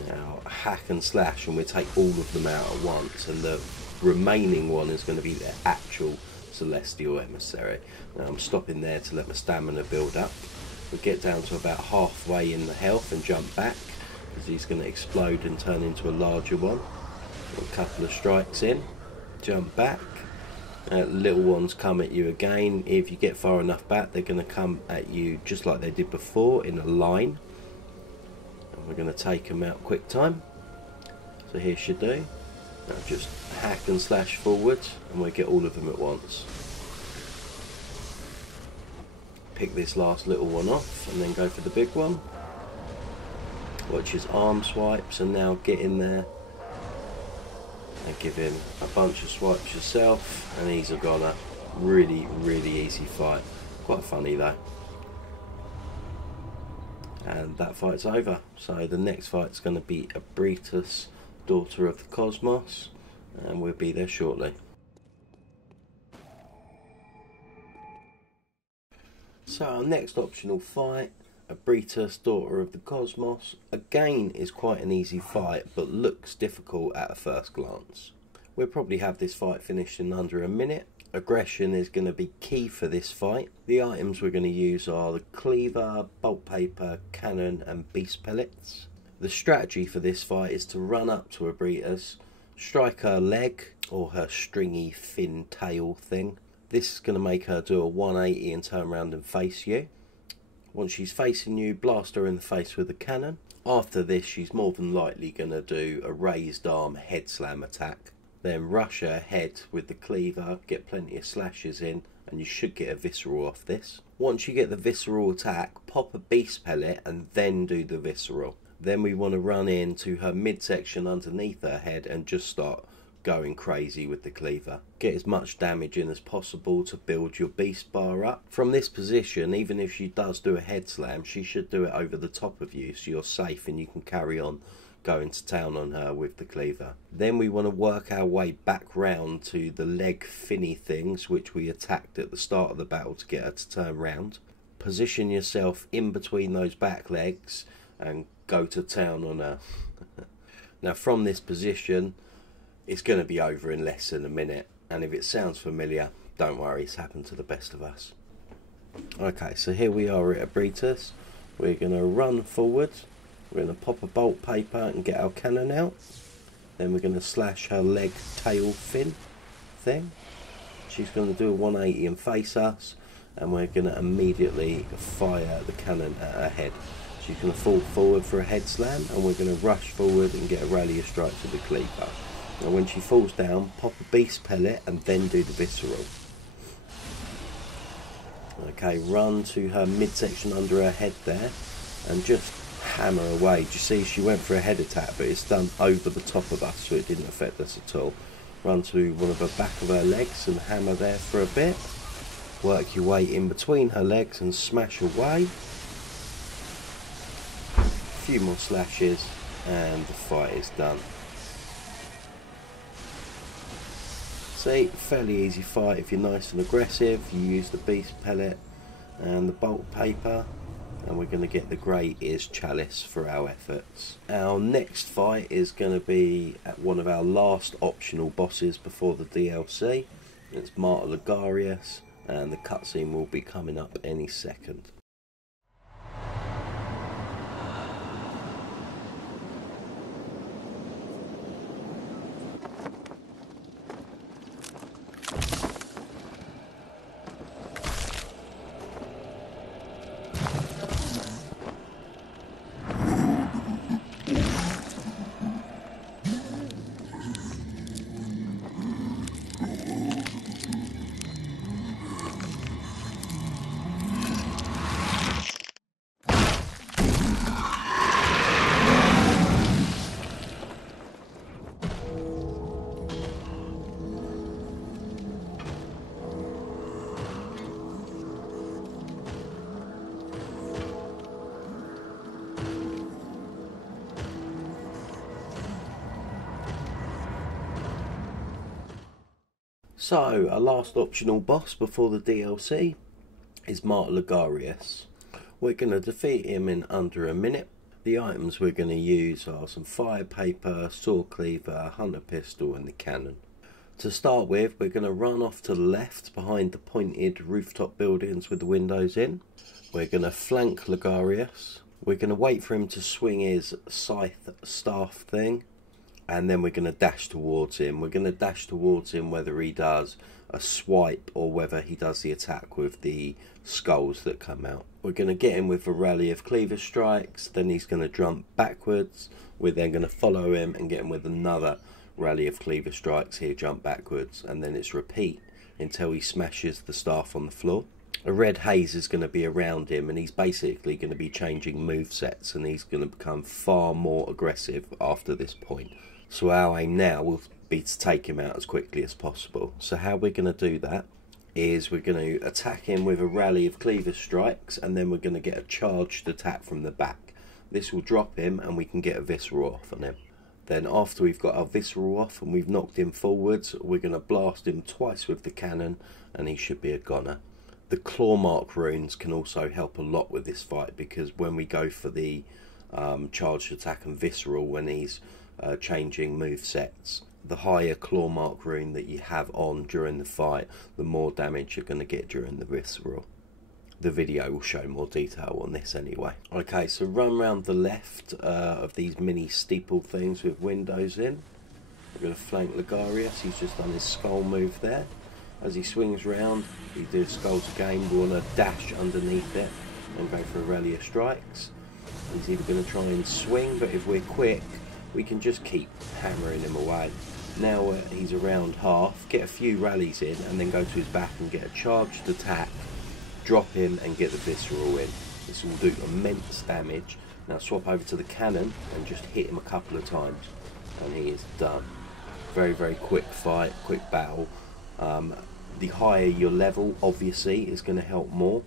Now hack and slash and we take all of them out at once, and the remaining one is going to be the actual Celestial Emissary. Now I'm stopping there to let my stamina build up. We get down to about halfway in the health and jump back, because he's going to explode and turn into a larger one. A couple of strikes in, jump back. Little ones come at you again. If you get far enough back, they're going to come at you just like they did before in a line. And we're going to take them out quick time. So here should do. Now just hack and slash forwards and we get all of them at once. Pick this last little one off and then go for the big one. Watch his arm swipes, and now get in there and give him a bunch of swipes yourself, and he's a goner. Really easy fight. Quite funny though. And that fight's over. So the next fight's going to be Ebrietas, Daughter of the Cosmos, and we'll be there shortly. So our next optional fight, Ebrietas, Daughter of the Cosmos, again is quite an easy fight but looks difficult at a first glance. We'll probably have this fight finished in under a minute. Aggression is going to be key for this fight. The items we're going to use are the cleaver, bolt paper, cannon and beast pellets. The strategy for this fight is to run up to Ebrietas, strike her leg or her stringy fin tail thing. This is going to make her do a 180 and turn around and face you. Once she's facing you, blast her in the face with a cannon. After this, she's more than likely going to do a raised arm head slam attack. Then rush her head with the cleaver, get plenty of slashes in, and you should get a visceral off this. Once you get the visceral attack, pop a beast pellet and then do the visceral. Then we want to run into her midsection underneath her head and just start going crazy with the cleaver. Get as much damage in as possible to build your beast bar up. From this position, even if she does do a head slam, she should do it over the top of you so you're safe and you can carry on going to town on her with the cleaver. Then we want to work our way back round to the leg finny things which we attacked at the start of the battle to get her to turn round. Position yourself in between those back legs and go to town on her. Now from this position it's going to be over in less than a minute, and if it sounds familiar, don't worry, it's happened to the best of us. Okay, so here we are at Ebrietas. We're going to run forward. We're going to pop a bolt paper and get our cannon out. Then we're going to slash her leg tail fin thing. She's going to do a 180 and face us, and we're going to immediately fire the cannon at her head. She's going to fall forward for a head slam, and we're going to rush forward and get a rally of strikes with the cleaver. And when she falls down, pop a beast pellet and then do the visceral. Okay, run to her midsection under her head there and just hammer away. Do you see she went for a head attack, but it's done over the top of us, so it didn't affect us at all. Run to one of the back of her legs and hammer there for a bit. Work your way in between her legs and smash away. A few more slashes and the fight is done. See, fairly easy fight if you're nice and aggressive. You use the beast pellet and the bolt paper, and we're going to get the Grey Ears Chalice for our efforts. Our next fight is going to be at one of our last optional bosses before the DLC. It's Martyr Logarius, and the cutscene will be coming up any second. So, our last optional boss before the DLC is Martyr Logarius. We're going to defeat him in under a minute. The items we're going to use are some fire paper, sword cleaver, hunter pistol and the cannon. To start with, we're going to run off to the left behind the pointed rooftop buildings with the windows in. We're going to flank Logarius. We're going to wait for him to swing his scythe staff thing, and then we're going to dash towards him. We're going to dash towards him whether he does a swipe or whether he does the attack with the skulls that come out. We're going to get him with a rally of cleaver strikes, then he's going to jump backwards. We're then going to follow him and get him with another rally of cleaver strikes. He'll jump backwards, and then it's repeat until he smashes the staff on the floor. A red haze is going to be around him, and he's basically going to be changing movesets, and he's going to become far more aggressive after this point. So our aim now will be to take him out as quickly as possible. So how we're going to do that is we're going to attack him with a rally of cleaver strikes, and then we're going to get a charged attack from the back. This will drop him and we can get a visceral off on him. Then after we've got our visceral off and we've knocked him forwards, we're going to blast him twice with the cannon and he should be a goner. The claw mark runes can also help a lot with this fight, because when we go for the charged attack and visceral, when he's changing move sets, the higher claw mark rune that you have on during the fight, the more damage you're going to get during the visceral. The video will show more detail on this anyway. Okay, so run round the left of these mini steeple things with windows in. We're going to flank Logarius. He's just done his skull move there. As he swings round, he does skulls again. We want to dash underneath it and go for Aurelia strikes. He's either going to try and swing, but if we're quick, we can just keep hammering him away. Now he's around half, get a few rallies in, and then go to his back and get a charged attack, drop him and get the visceral in. This will do immense damage. Now swap over to the cannon and just hit him a couple of times and he is done. Very, very quick fight, quick battle. The higher your level, obviously, is going to help more,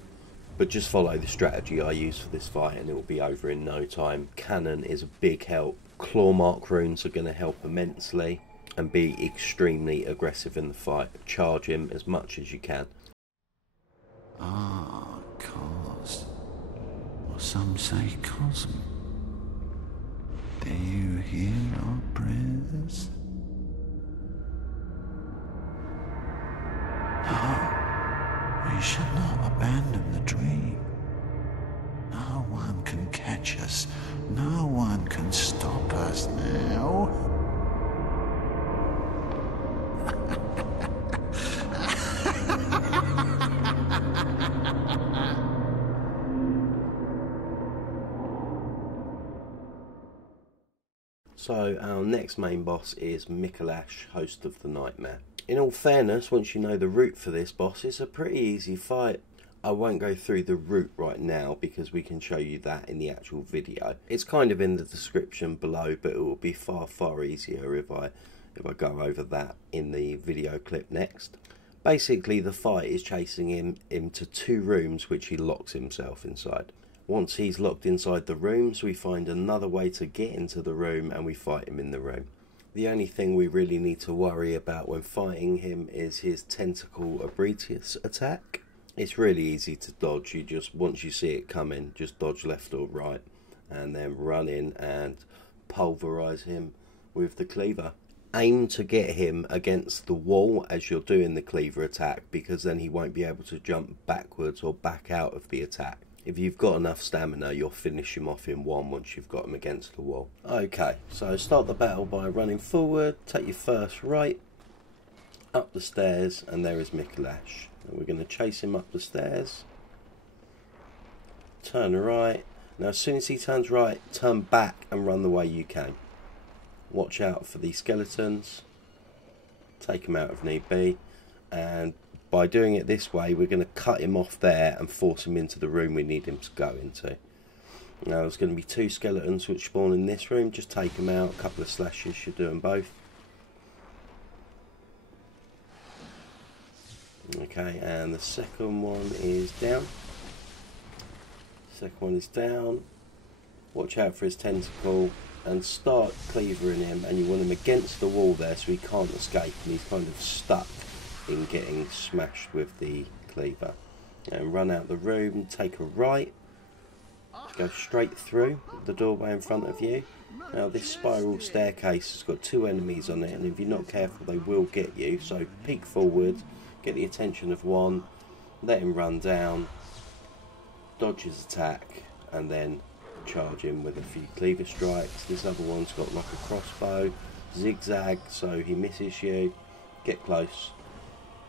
but just follow the strategy I use for this fight and it will be over in no time. Cannon is a big help. Claw mark runes are going to help immensely, and be extremely aggressive in the fight. Charge him as much as you can. Ah, Kos. Or some say Cosm. Do you hear our prayers? No, we shall not abandon the dream. No one can catch us. No one can stop us now. So our next main boss is Micolash, host of the Nightmare. In all fairness, once you know the route for this boss, it's a pretty easy fight. I won't go through the route right now because we can show you that in the actual video. It's kind of in the description below, but it will be far, far easier if I go over that in the video clip next. Basically, the fight is chasing him into 2 rooms which he locks himself inside. Once he's locked inside the rooms, we find another way to get into the room and we fight him in the room. The only thing we really need to worry about when fighting him is his tentacle Ebrietas attack. It's really easy to dodge. You just, once you see it coming, just dodge left or right and then run in and pulverise him with the cleaver. Aim to get him against the wall as you're doing the cleaver attack, because then he won't be able to jump backwards or back out of the attack. If you've got enough stamina, you'll finish him off in one once you've got him against the wall. Okay, so start the battle by running forward, take your first right, up the stairs, and there is Micolash. And we're going to chase him up the stairs, turn right. Now as soon as he turns right, turn back and run the way you came. Watch out for these skeletons, take them out if need be, and by doing it this way, we're going to cut him off there and force him into the room we need him to go into. Now there's going to be 2 skeletons which spawn in this room. Just take them out, a couple of slashes should do them both. Okay, and the second one is down. Second one is down. Watch out for his tentacle and start cleavering him, and you want him against the wall there so he can't escape and he's kind of stuck in getting smashed with the cleaver. And run out the room, take a right, go straight through the doorway in front of you. Now this spiral staircase has got 2 enemies on it, and if you're not careful they will get you, so peek forward, get the attention of one, let him run down, dodge his attack, and then charge him with a few cleaver strikes. This other one's got like a crossbow, zigzag, so he misses you, get close,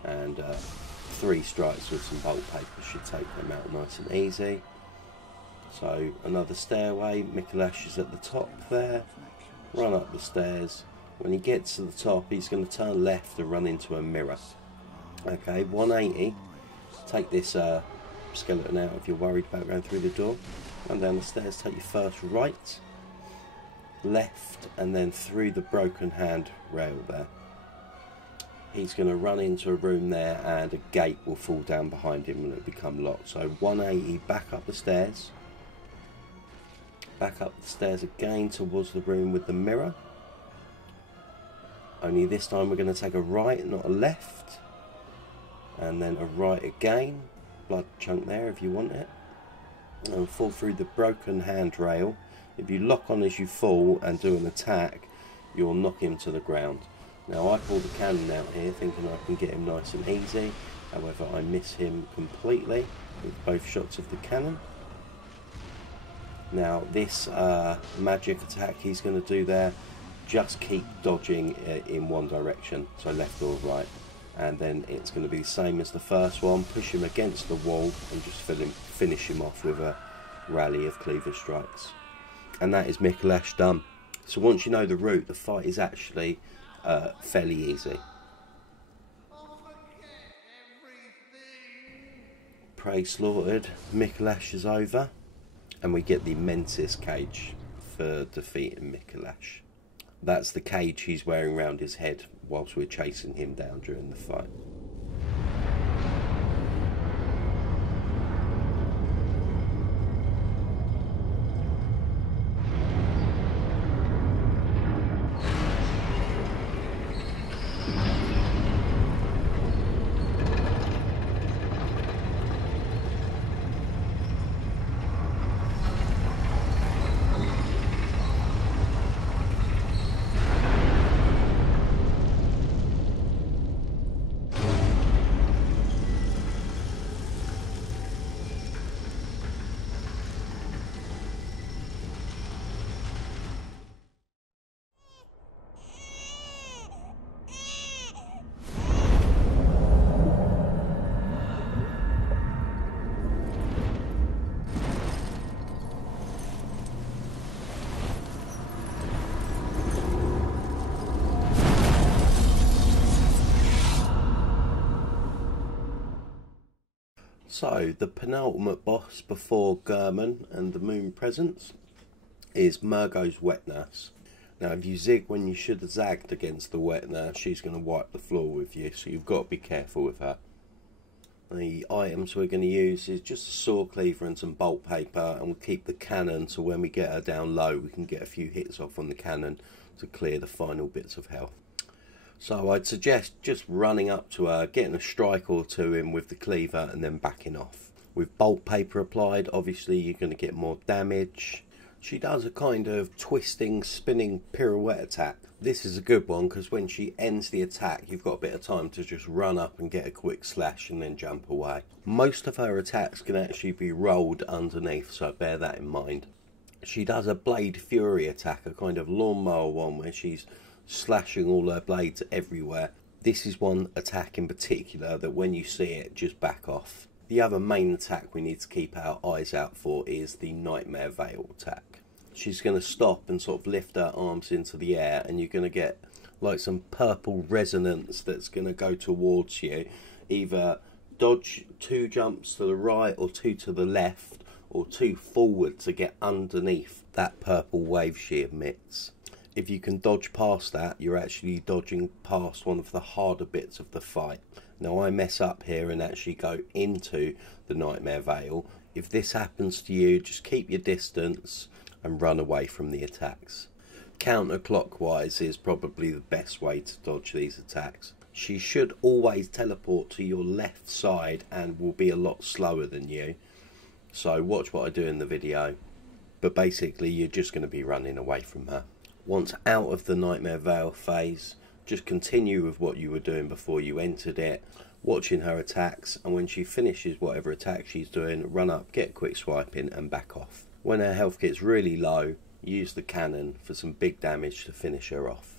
and 3 strikes with some bolt paper should take them out nice and easy. So another stairway, Micolash is at the top there, run up the stairs. When he gets to the top, he's going to turn left and run into a mirror. Okay, 180, take this skeleton out if you're worried about going through the door. Run down the stairs, take your first right, left, and then through the broken hand rail there. He's going to run into a room there and a gate will fall down behind him and it'll become locked. So 180, back up the stairs. Back up the stairs again towards the room with the mirror. Only this time we're going to take a right, not a left. And then a right again. blood chunk there if you want it. And fall through the broken handrail. If you lock on as you fall and do an attack, you'll knock him to the ground. Now I pull the cannon out here thinking I can get him nice and easy. However, I miss him completely with both shots of the cannon. Now this magic attack he's going to do there, just keep dodging in one direction, so left or right. And then it's going to be the same as the first one. Push him against the wall and just finish him off with a rally of cleaver strikes. And that is Micolash done. So once you know the route, the fight is actually fairly easy. Prey slaughtered, Micolash is over, and we get the Mentis cage for defeating Micolash. That's the cage he's wearing around his head whilst we're chasing him down during the fight. So, the penultimate boss before Gehrman and the Moon Presence is Mergo's Wet Nurse. Now, if you zig when you should have zagged against the Wet Nurse, she's going to wipe the floor with you, so you've got to be careful with her. The items we're going to use is just a saw cleaver and some bolt paper, and we'll keep the cannon so when we get her down low, we can get a few hits off on the cannon to clear the final bits of health. So I'd suggest just running up to her, getting a strike or two in with the cleaver and then backing off. With bolt paper applied, obviously you're going to get more damage. She does a kind of twisting, spinning pirouette attack. This is a good one because when she ends the attack, you've got a bit of time to just run up and get a quick slash and then jump away. Most of her attacks can actually be rolled underneath, so bear that in mind. She does a Blade Fury attack, a kind of lawnmower one where she's slashing all her blades everywhere. This is one attack in particular that when you see it, just back off. The other main attack we need to keep our eyes out for is the Nightmare Veil attack. She's going to stop and sort of lift her arms into the air, and you're going to get like some purple resonance that's going to go towards you. Either dodge 2 jumps to the right or 2 to the left or 2 forward to get underneath that purple wave she emits. If you can dodge past that, you're actually dodging past one of the harder bits of the fight. Now I mess up here and actually go into the Nightmare Veil. If this happens to you, just keep your distance and run away from the attacks. Counterclockwise is probably the best way to dodge these attacks. She should always teleport to your left side and will be a lot slower than you. So watch what I do in the video. But basically you're just going to be running away from her. Once out of the Nightmare Veil phase, just continue with what you were doing before you entered it, watching her attacks, and when she finishes whatever attack she's doing, run up, get a quick swipe in and back off. When her health gets really low, use the cannon for some big damage to finish her off.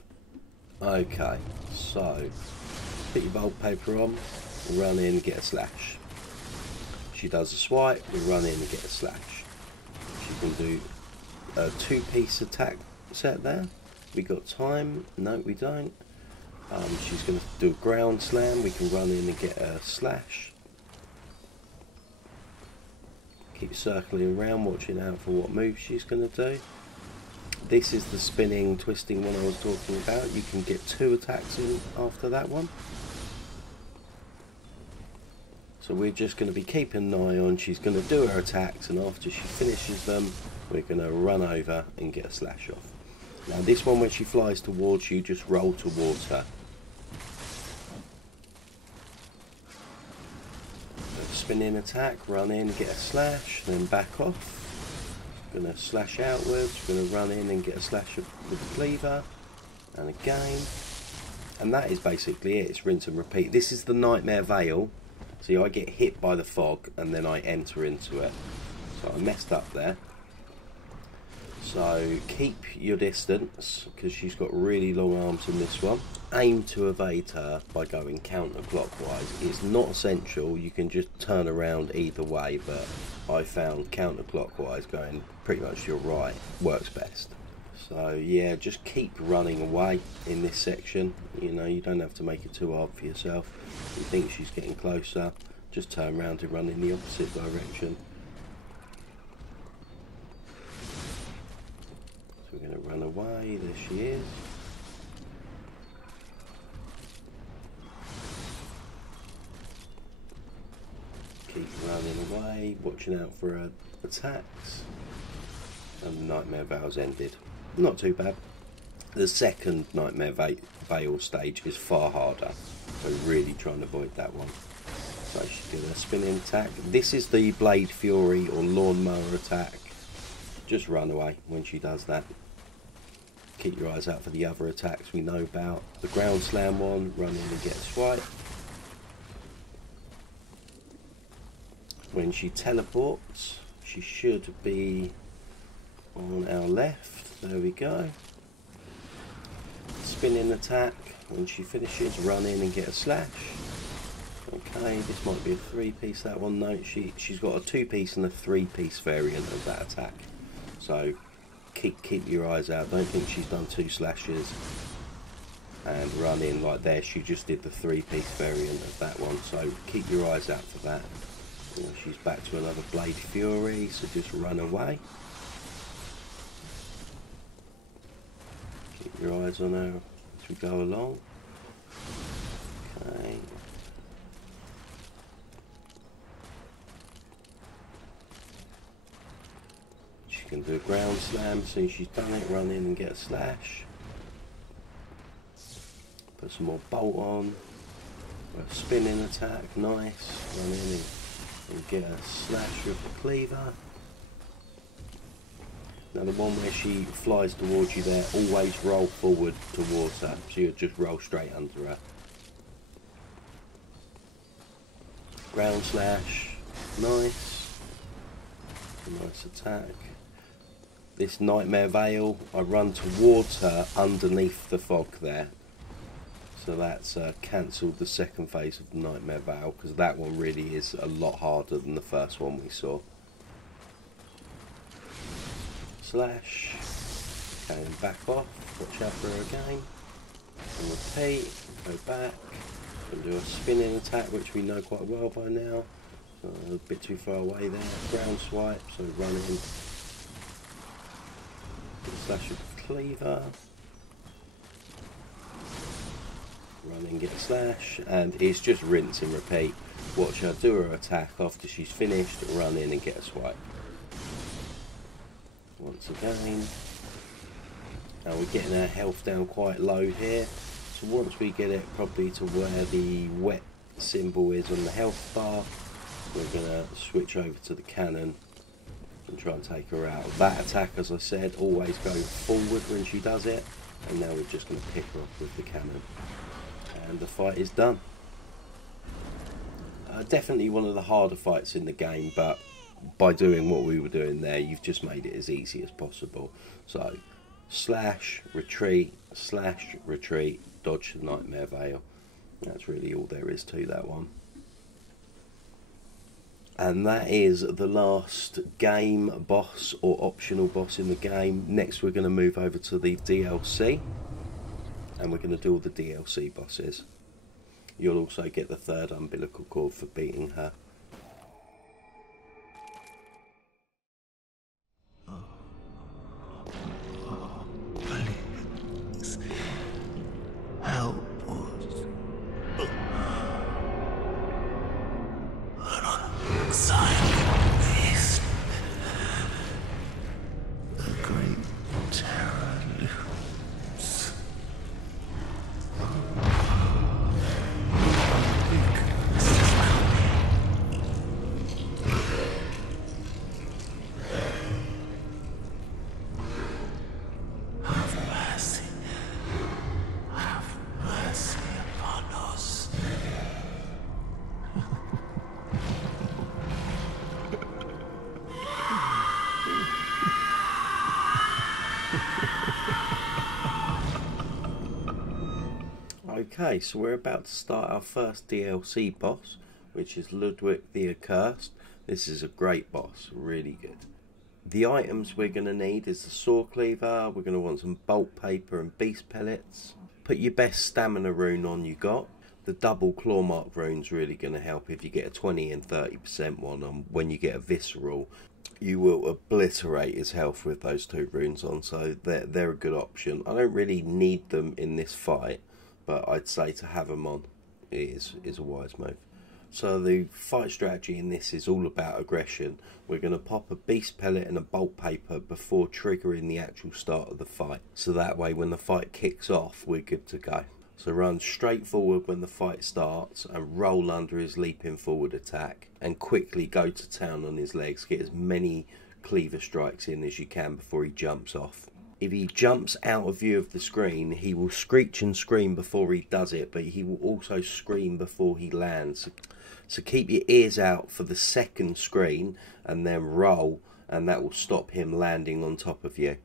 Okay, so put your bolt paper on, run in, get a slash. She does a swipe, we run in and get a slash. She can do a 2-piece attack set there. We got time? No, we don't. She's going to do a ground slam. We can run in and get a slash. Keep circling around, watching out for what move she's going to do. This is the spinning, twisting one I was talking about. You can get 2 attacks in after that one. So we're just going to be keeping an eye on. She's going to do her attacks, and after she finishes them, we're going to run over and get a slash off. Now this one, when she flies towards you, just roll towards her. spin-in attack, run in, get a slash, then back off. Gonna slash outwards, gonna run in and get a slash with the cleaver, and again. And that is basically it, it's rinse and repeat. This is the Nightmare Veil. See, I get hit by the fog and then I enter into it. So I messed up there. So keep your distance, because she's got really long arms in this one. Aim to evade her by going counterclockwise. It's not essential, you can just turn around either way, but I found counterclockwise, going pretty much to your right, works best. So yeah, just keep running away in this section. You know, you don't have to make it too hard for yourself. If you think she's getting closer, just turn around and run in the opposite direction. So we're going to run away. There she is. Keep running away, watching out for her attacks. And the Nightmare Veil's ended. Not too bad. The second Nightmare Veil stage is far harder, so really try and avoid that one. So she's going to spin-in attack. This is the Blade Fury or Lawnmower attack. Just run away when she does that. Keep your eyes out for the other attacks we know about. The Ground Slam one, run in and get a swipe. When she teleports, she should be on our left. There we go. Spin-in attack. When she finishes, run in and get a slash. Okay, this might be a 3-piece, that one. No, she's got a 2-piece and a 3-piece variant of that attack. So keep your eyes out. Don't think she's done 2 slashes and run in like there. She just did the 3-piece variant of that one. So keep your eyes out for that. Well, she's back to another Blade Fury, so just run away. Keep your eyes on her as we go along. Okay. She can do a Ground Slam as soon as she's done it, run in and get a slash. Put some more bolt on. A spin-in attack, nice. Run in and get a slash with the cleaver. Now the one where she flies towards you there, always roll forward towards her, so you'll just roll straight under her. Ground slash, nice. Nice attack. This Nightmare Veil, I run towards her underneath the fog there. So that's cancelled the second phase of the Nightmare Veil, because that one really is a lot harder than the first one we saw. Slash. Okay, and back off. Watch out for her again. And repeat. Go back. And do a spin-in attack, which we know quite well by now. A bit too far away there. Ground swipe, so run in. Slash with the cleaver. Run in, get a slash, and it's just rinse and repeat. Watch her do her attack after she's finished, run in and get a swipe. Once again. Now we're getting our health down quite low here, so once we get it probably to where the wet symbol is on the health bar, we're going to switch over to the cannon and try and take her out. That attack, as I said, always go forward when she does it, and now we're just going to pick her up with the cannon. And the fight is done. Definitely one of the harder fights in the game, but by doing what we were doing there, you've just made it as easy as possible. So, slash, retreat, dodge the Nightmare Veil. That's really all there is to that one. And that is the last game boss or optional boss in the game. Next we're going to move over to the DLC. And we're going to do all the DLC bosses. You'll also get the 3rd umbilical cord for beating her. Please, help us. An unsilent beast. The great terror looms. Okay, so we're about to start our first DLC boss, which is Ludwig the Accursed. This is a great boss, really good. The items we're going to need is the saw cleaver, we're going to want some bolt paper and beast pellets. Put your best stamina rune on you got. The double claw mark rune's really going to help if you get a 20 and 30% one on. When you get a visceral, you will obliterate his health with those two runes on, so they're a good option. I don't really need them in this fight, but I'd say to have them on is a wise move. So the fight strategy in this is all about aggression. We're going to pop a beast pellet and a bolt paper before triggering the actual start of the fight. So that way when the fight kicks off, we're good to go. So run straight forward when the fight starts and roll under his leaping forward attack. And quickly go to town on his legs. Get as many cleaver strikes in as you can before he jumps off. If he jumps out of view of the screen, he will screech and scream before he does it, but he will also scream before he lands. So keep your ears out for the second screen and then roll, and that will stop him landing on top of you.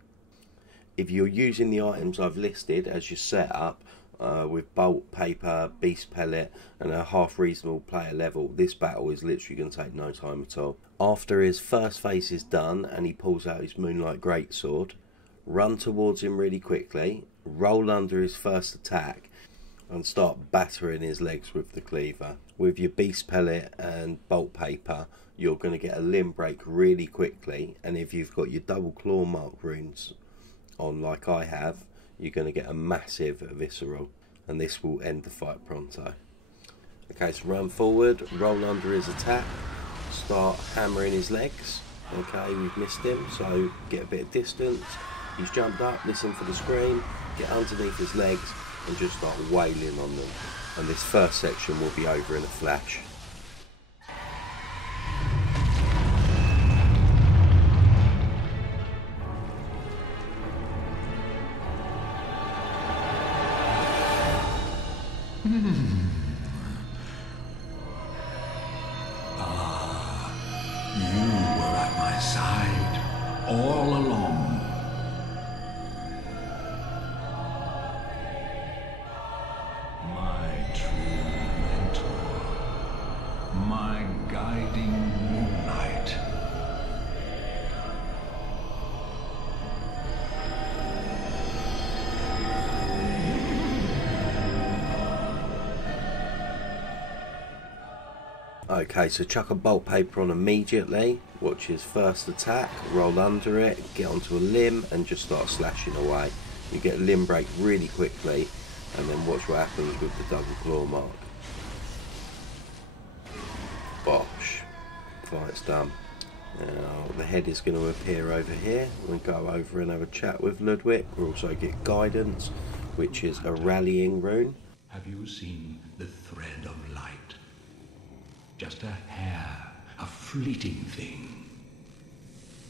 If you're using the items I've listed as your setup, with bolt, paper, beast pellet and a half reasonable player level, this battle is literally going to take no time at all. After his first phase is done and he pulls out his Moonlight Greatsword, run towards him really quickly, roll under his first attack and start battering his legs with the cleaver. With your beast pellet and bolt paper, you're going to get a limb break really quickly, and if you've got your double claw mark runes on like I have, you're going to get a massive visceral, and this will end the fight pronto. Okay, so run forward, roll under his attack, start hammering his legs. Okay, we've missed him, so get a bit of distance. He's jumped up, listen for the scream, get underneath his legs and just start wailing on them. And this first section will be over in a flash. You were at my side all along. My true mentor, my guiding moonlight. Okay, so chuck a bolt paper on immediately, watch his first attack, roll under it, get onto a limb and just start slashing away. You get a limb break really quickly and then watch what happens with the double claw mark. Bosh. Fight's done. Now the head is going to appear over here. We'll go over and have a chat with Ludwig. We'll also get guidance, which is a rallying rune. Have you seen the thread of light? Just a hair, a fleeting thing.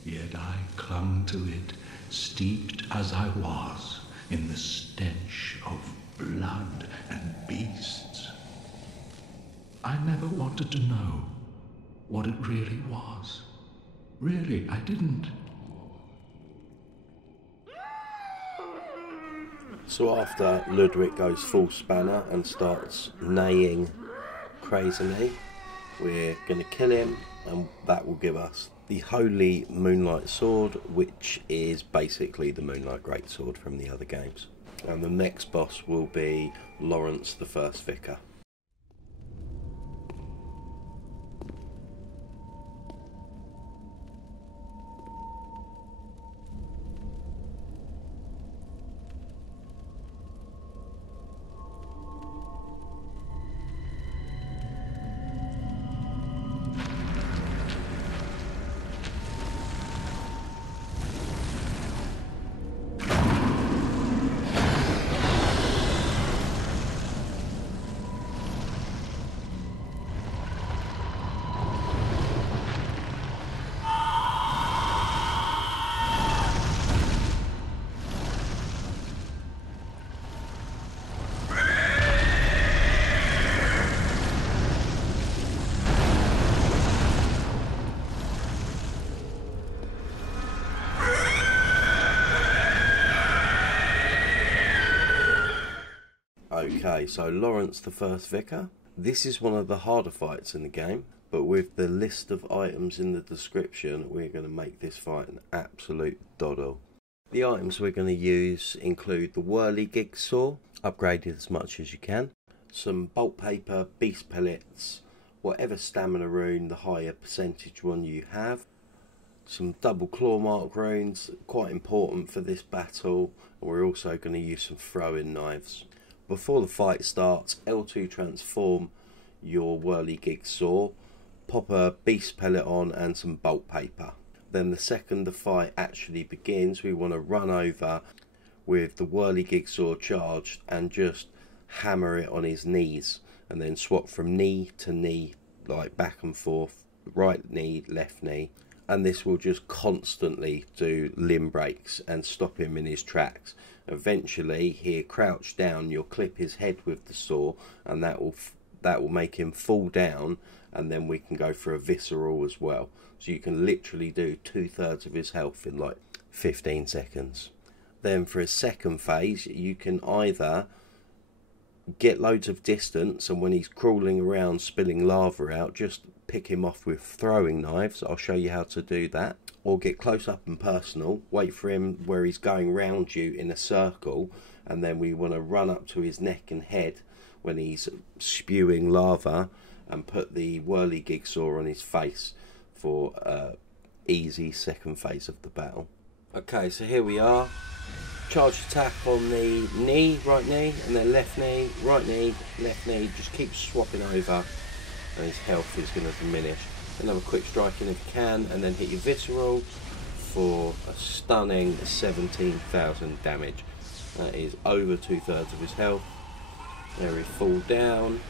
Yet I clung to it, steeped as I was in the stench of blood and beasts. I never wanted to know what it really was. Really, I didn't. So after Ludwig goes full spanner and starts neighing crazily, we're going to kill him, and that will give us the Holy Moonlight Sword, which is basically the Moonlight Greatsword from the other games. And the next boss will be Laurence the First Vicar. Okay, so Laurence the First Vicar. This is one of the harder fights in the game, but with the list of items in the description, we're going to make this fight an absolute doddle. The items we're going to use include the whirligig saw, upgraded as much as you can, some bolt paper, beast pellets, whatever stamina rune, the higher percentage one you have, some double claw mark runes, quite important for this battle, and we're also going to use some throwing knives. Before the fight starts, L2 transform your whirligig saw, pop a beast pellet on and some bolt paper. Then the second the fight actually begins, we want to run over with the whirligig saw charged and just hammer it on his knees, and then swap from knee to knee, like back and forth, right knee, left knee, and this will just constantly do limb breaks and stop him in his tracks. Eventually he'll crouch down, you'll clip his head with the saw, and that will make him fall down, and then we can go for a visceral as well. So you can literally do 2/3 of his health in like 15 seconds. Then for his second phase, you can either get loads of distance, and when he's crawling around spilling lava out, just pick him off with throwing knives. I'll show you how to do that. Or get close up and personal, wait for him where he's going round you in a circle, and then we want to run up to his neck and head when he's spewing lava and put the whirligig saw on his face for easy second phase of the battle. Okay, so here we are. Charge attack on the knee, right knee, and then left knee, right knee, left knee. Just keep swapping over and his health is going to diminish. Then have a quick strike in if you can, and then hit your visceral for a stunning 17,000 damage. That is over 2/3 of his health. There he fall down.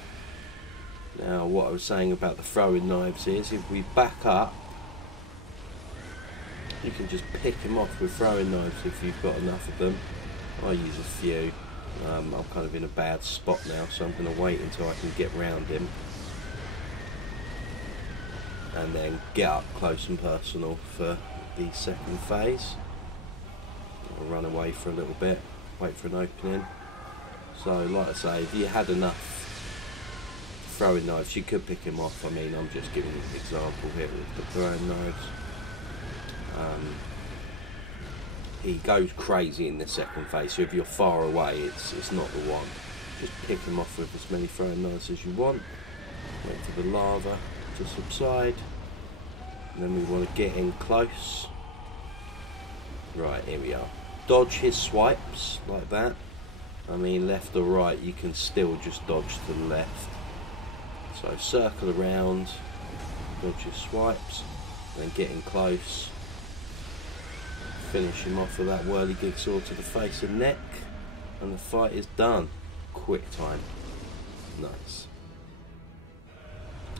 Now what I was saying about the throwing knives is, if we back up, you can just pick him off with throwing knives if you've got enough of them. I use a few. I'm kind of in a bad spot now, so I'm going to wait until I can get round him and then get up close and personal for the second phase. I'll run away for a little bit, wait for an opening. So like I say, if you had enough throwing knives, you could pick him off. I mean, I'm just giving an example here with the throwing knives. He goes crazy in the second phase, so if you're far away, it's not the one. Just pick him off with as many throwing knives as you want. Wait for the lava to subside, and then we want to get in close. Right, here we are. Dodge his swipes like that. I mean, left or right, you can still just dodge to the left. So circle around, dodge his swipes, then get in close. Finish him off with that whirligig saw to the face and neck, and the fight is done. Quick time. Nice.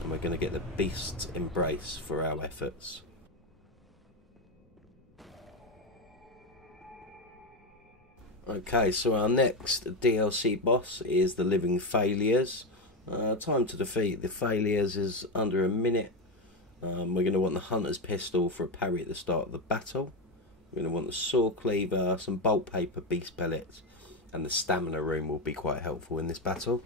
And we're going to get the Beast's Embrace for our efforts. Okay, so our next DLC boss is the Living Failures. Time to defeat the Failures is under a minute. We're going to want the Hunter's Pistol for a parry at the start of the battle. We're going to want the Saw Cleaver, some bolt paper, beast pellets, and the Stamina Rune will be quite helpful in this battle.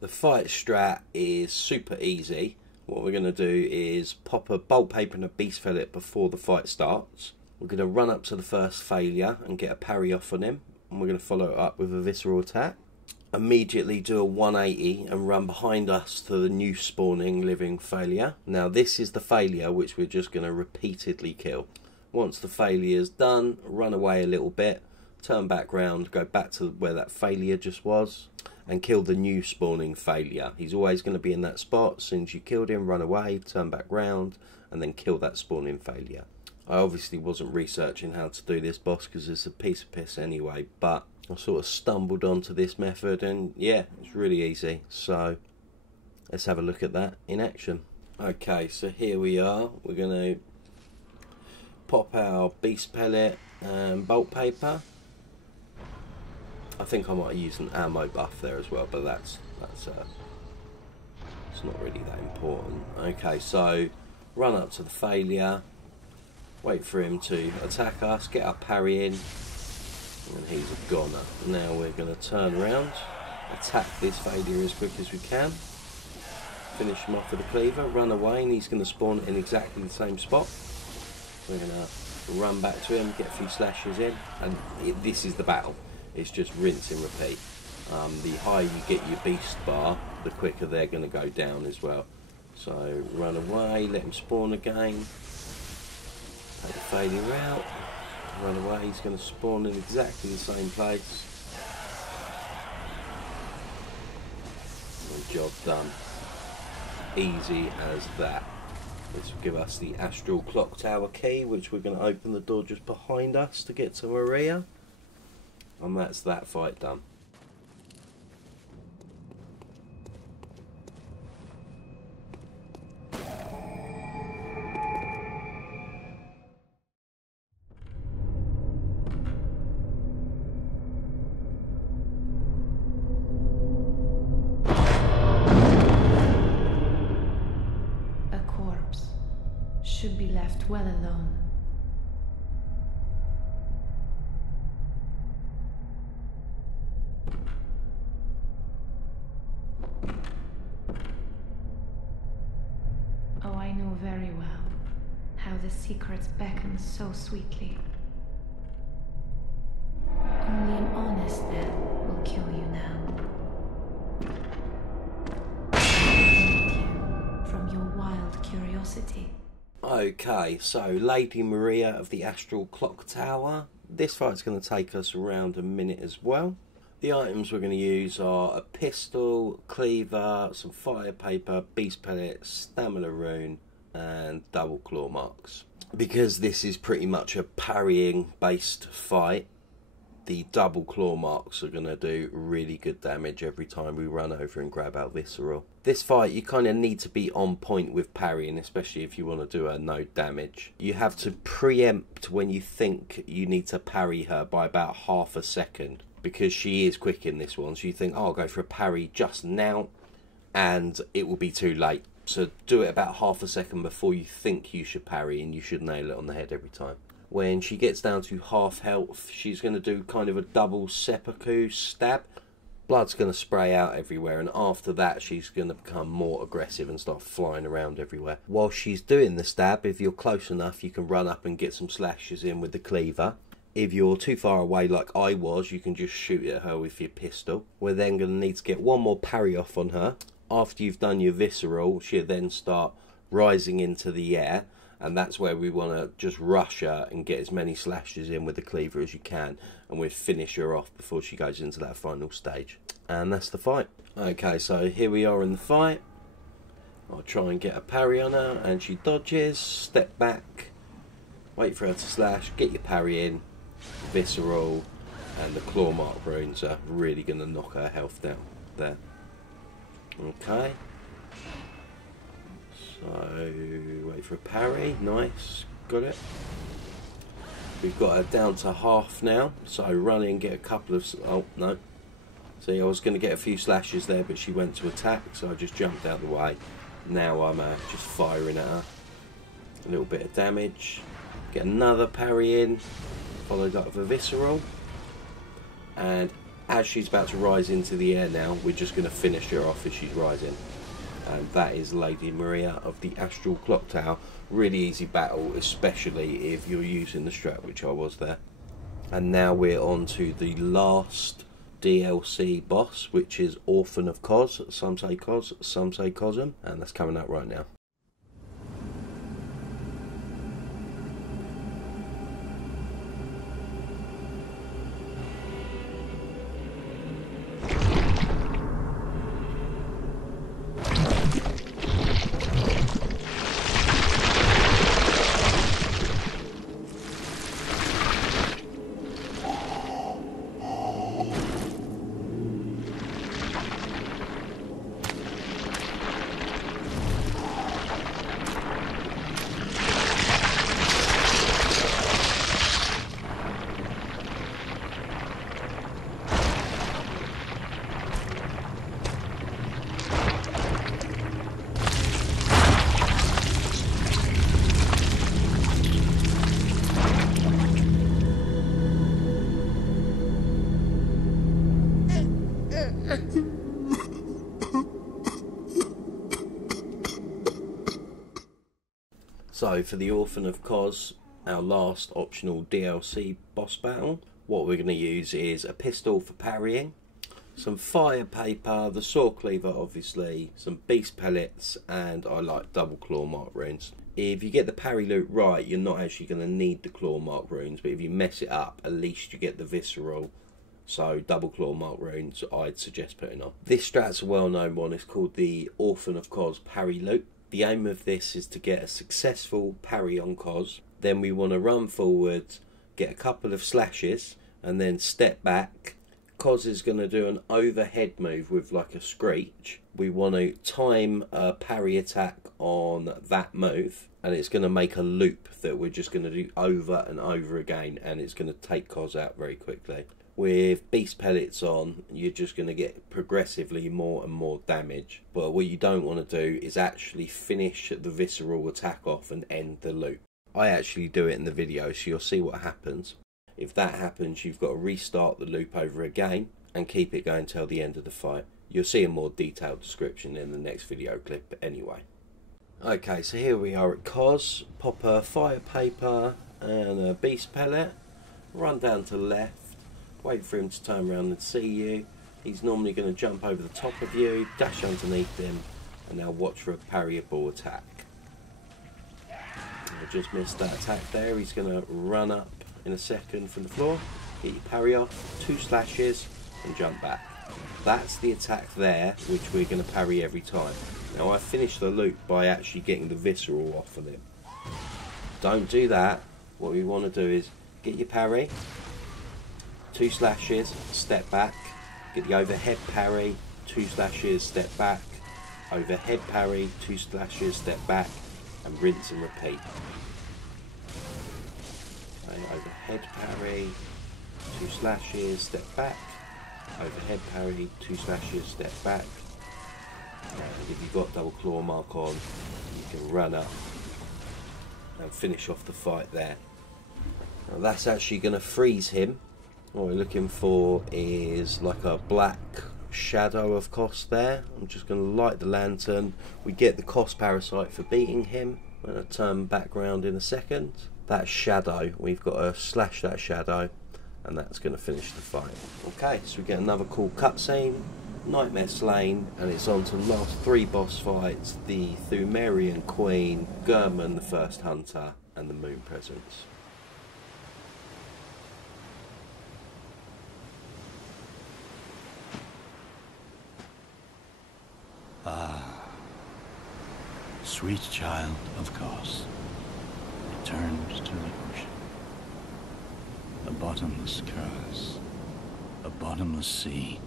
The fight strat is super easy. What we're going to do is pop a bolt paper and a beast pellet before the fight starts. We're going to run up to the first failure and get a parry off on him, and we're going to follow it up with a visceral attack. Immediately do a 180 and run behind us to the new spawning living failure. Now this is the failure which we're just going to repeatedly kill. Once the failure is done, run away a little bit, turn back round, go back to where that failure just was, and kill the new spawning failure. He's always going to be in that spot. As soon as you killed him, run away, turn back round, and then kill that spawning failure. I obviously wasn't researching how to do this boss because it's a piece of piss anyway, but I sort of stumbled onto this method, and yeah, it's really easy. So let's have a look at that in action. Okay, so here we are. We're going to pop our beast pellet and bolt paper. I think I might use an ammo buff there as well, but that's it's not really that important. Okay, so run up to the failure, wait for him to attack us, get our parry in, and he's a goner. Now we're going to turn around attack this failure as quick as we can. Finish him off with a cleaver, run away, and he's going to spawn in exactly the same spot. We're going to run back to him, get a few slashes in, and this is the battle. It's just rinse and repeat. The higher you get your beast bar, the quicker they're going to go down as well. So run away, let him spawn again, take the failure out, run away, he's going to spawn in exactly the same place. And job done. Easy as that. This will give us the Astral Clocktower key, which we're going to open the door just behind us to get to Maria. And that's that fight done. Should be left well alone. Oh, I know very well how the secrets beckon so sweetly. Only an honest death will kill you now. Protect you from your wild curiosity. Okay, so Lady Maria of the Astral Clocktower. This fight's going to take us around a minute as well. The items we're going to use are a pistol, cleaver, some fire paper, beast pellets, stamina rune, and double claw marks. Because this is pretty much a parrying based fight, the double claw marks are going to do really good damage every time we run over and grab our visceral. This fight you kind of need to be on point with parrying, especially if you want to do a no damage. You have to preempt when you think you need to parry her by about half a second, because she is quick in this one. So you think, oh, I'll go for a parry just now, and it will be too late. So do it about half a second before you think you should parry, and you should nail it on the head every time. When she gets down to half health, she's going to do kind of a double seppuku stab. Blood's going to spray out everywhere, and after that she's going to become more aggressive and start flying around everywhere. While she's doing the stab, if you're close enough, you can run up and get some slashes in with the cleaver. If you're too far away like I was, you can just shoot at her with your pistol. We're then going to need to get one more parry off on her. After you've done your visceral, she'll then start rising into the air, and that's where we want to just rush her and get as many slashes in with the cleaver as you can, and we'll finish her off before she goes into that final stage. And that's the fight. Okay, so here we are in the fight. I'll try and get a parry on her, and she dodges, step back, wait for her to slash, get your parry in, visceral, and the claw mark runes are really going to knock her health down there. Okay. So, wait for a parry, nice, got it. We've got her down to half now, so run in, get a couple of, oh no. See, I was going to get a few slashes there, but she went to attack, so I just jumped out the way. Now I'm just firing at her. A little bit of damage, get another parry in, followed up with a visceral. And as she's about to rise into the air now, we're just going to finish her off as she's rising. And that is Lady Maria of the Astral Clocktower. Really easy battle, especially if you're using the strat, which I was there. And now we're on to the last DLC boss, which is Orphan of Kos. Some say Kos, some say Cosm, and that's coming up right now. So for the Orphan of Kos, our last optional DLC boss battle, what we're going to use is a pistol for parrying, some fire paper, the saw cleaver obviously, some beast pellets, and I like double claw mark runes. If you get the parry loot right, you're not actually going to need the claw mark runes, but if you mess it up, at least you get the visceral. So double claw mark runes I'd suggest putting on. This strat's a well known one. It's called the Orphan of Kos parry loot. The aim of this is to get a successful parry on Kos. Then we want to run forward, get a couple of slashes, and then step back. Kos is going to do an overhead move with like a screech. We want to time a parry attack on that move, and it's going to make a loop that we're just going to do over and over again, and it's going to take Kos out very quickly. With beast pellets on, you're just going to get progressively more and more damage, but what you don't want to do is actually finish the visceral attack off and end the loop. I actually do it in the video, so you'll see what happens. If that happens, you've got to restart the loop over again and keep it going till the end of the fight. You'll see a more detailed description in the next video clip anyway. Okay, so here we are at Kos. Pop a fire paper and a beast pellet, run down to the left, wait for him to turn around and see you. He's normally going to jump over the top of you, dash underneath him, and now watch for a parryable attack. I just missed that attack there. He's going to run up in a second from the floor, get your parry off, 2 slashes, and jump back. That's the attack there, which we're going to parry every time. Now I finished the loop by actually getting the visceral off of him. Don't do that. What we want to do is get your parry, 2 slashes, step back, get the overhead parry, 2 slashes, step back, overhead parry, 2 slashes, step back, and rinse and repeat. Okay, overhead parry, 2 slashes, step back, overhead parry, 2 slashes, step back. And if you've got double claw mark on, you can run up and finish off the fight there. Now that's actually going to freeze him. What we're looking for is like a black shadow of Kos there. I'm just going to light the lantern. We get the Kos parasite for beating him. I'm going to turn back round in a second. That shadow, we've got to slash that shadow, and that's going to finish the fight. Okay, so we get another cool cutscene. Nightmare slain, and it's on to the last 3 boss fights: the Pthumerian Queen, Gehrman the First Hunter, and the Moon Presence. Ah, sweet child of Kos, returned to the ocean. A bottomless curse, a bottomless sea,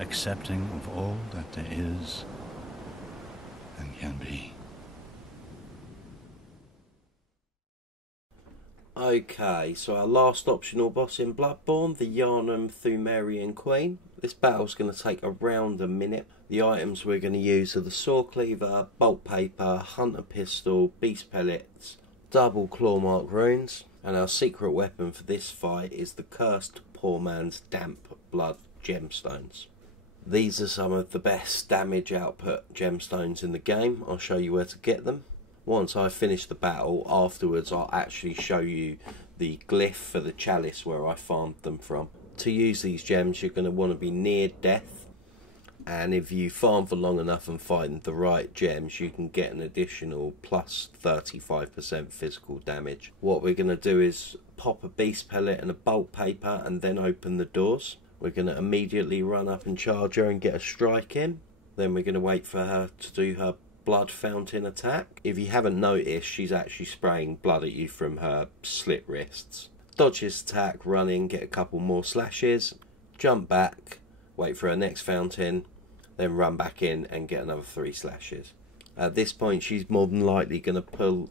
accepting of all that there is and can be. Okay, so our last optional boss in Bloodborne, the Yharnam Pthumerian Queen. This battle's going to take around a minute. The items we're going to use are the saw cleaver, bolt paper, hunter pistol, beast pellets, double claw mark runes, and our secret weapon for this fight is the cursed poor man's damp blood gemstones. These are some of the best damage output gemstones in the game. I'll show you where to get them. Once I finish the battle, afterwards I'll actually show you the glyph for the chalice where I farmed them from. To use these gems, you're going to want to be near death, and if you farm for long enough and find the right gems, you can get an additional plus 35% physical damage. What we're going to do is pop a beast pellet and a bolt paper and then open the doors. We're going to immediately run up and charge her and get a strike in. Then we're going to wait for her to do her blood fountain attack. If you haven't noticed, she's actually spraying blood at you from her slit wrists. Dodge this attack, run in, get a couple more slashes, jump back, wait for her next fountain, then run back in and get another 3 slashes. At this point, she's more than likely going to pull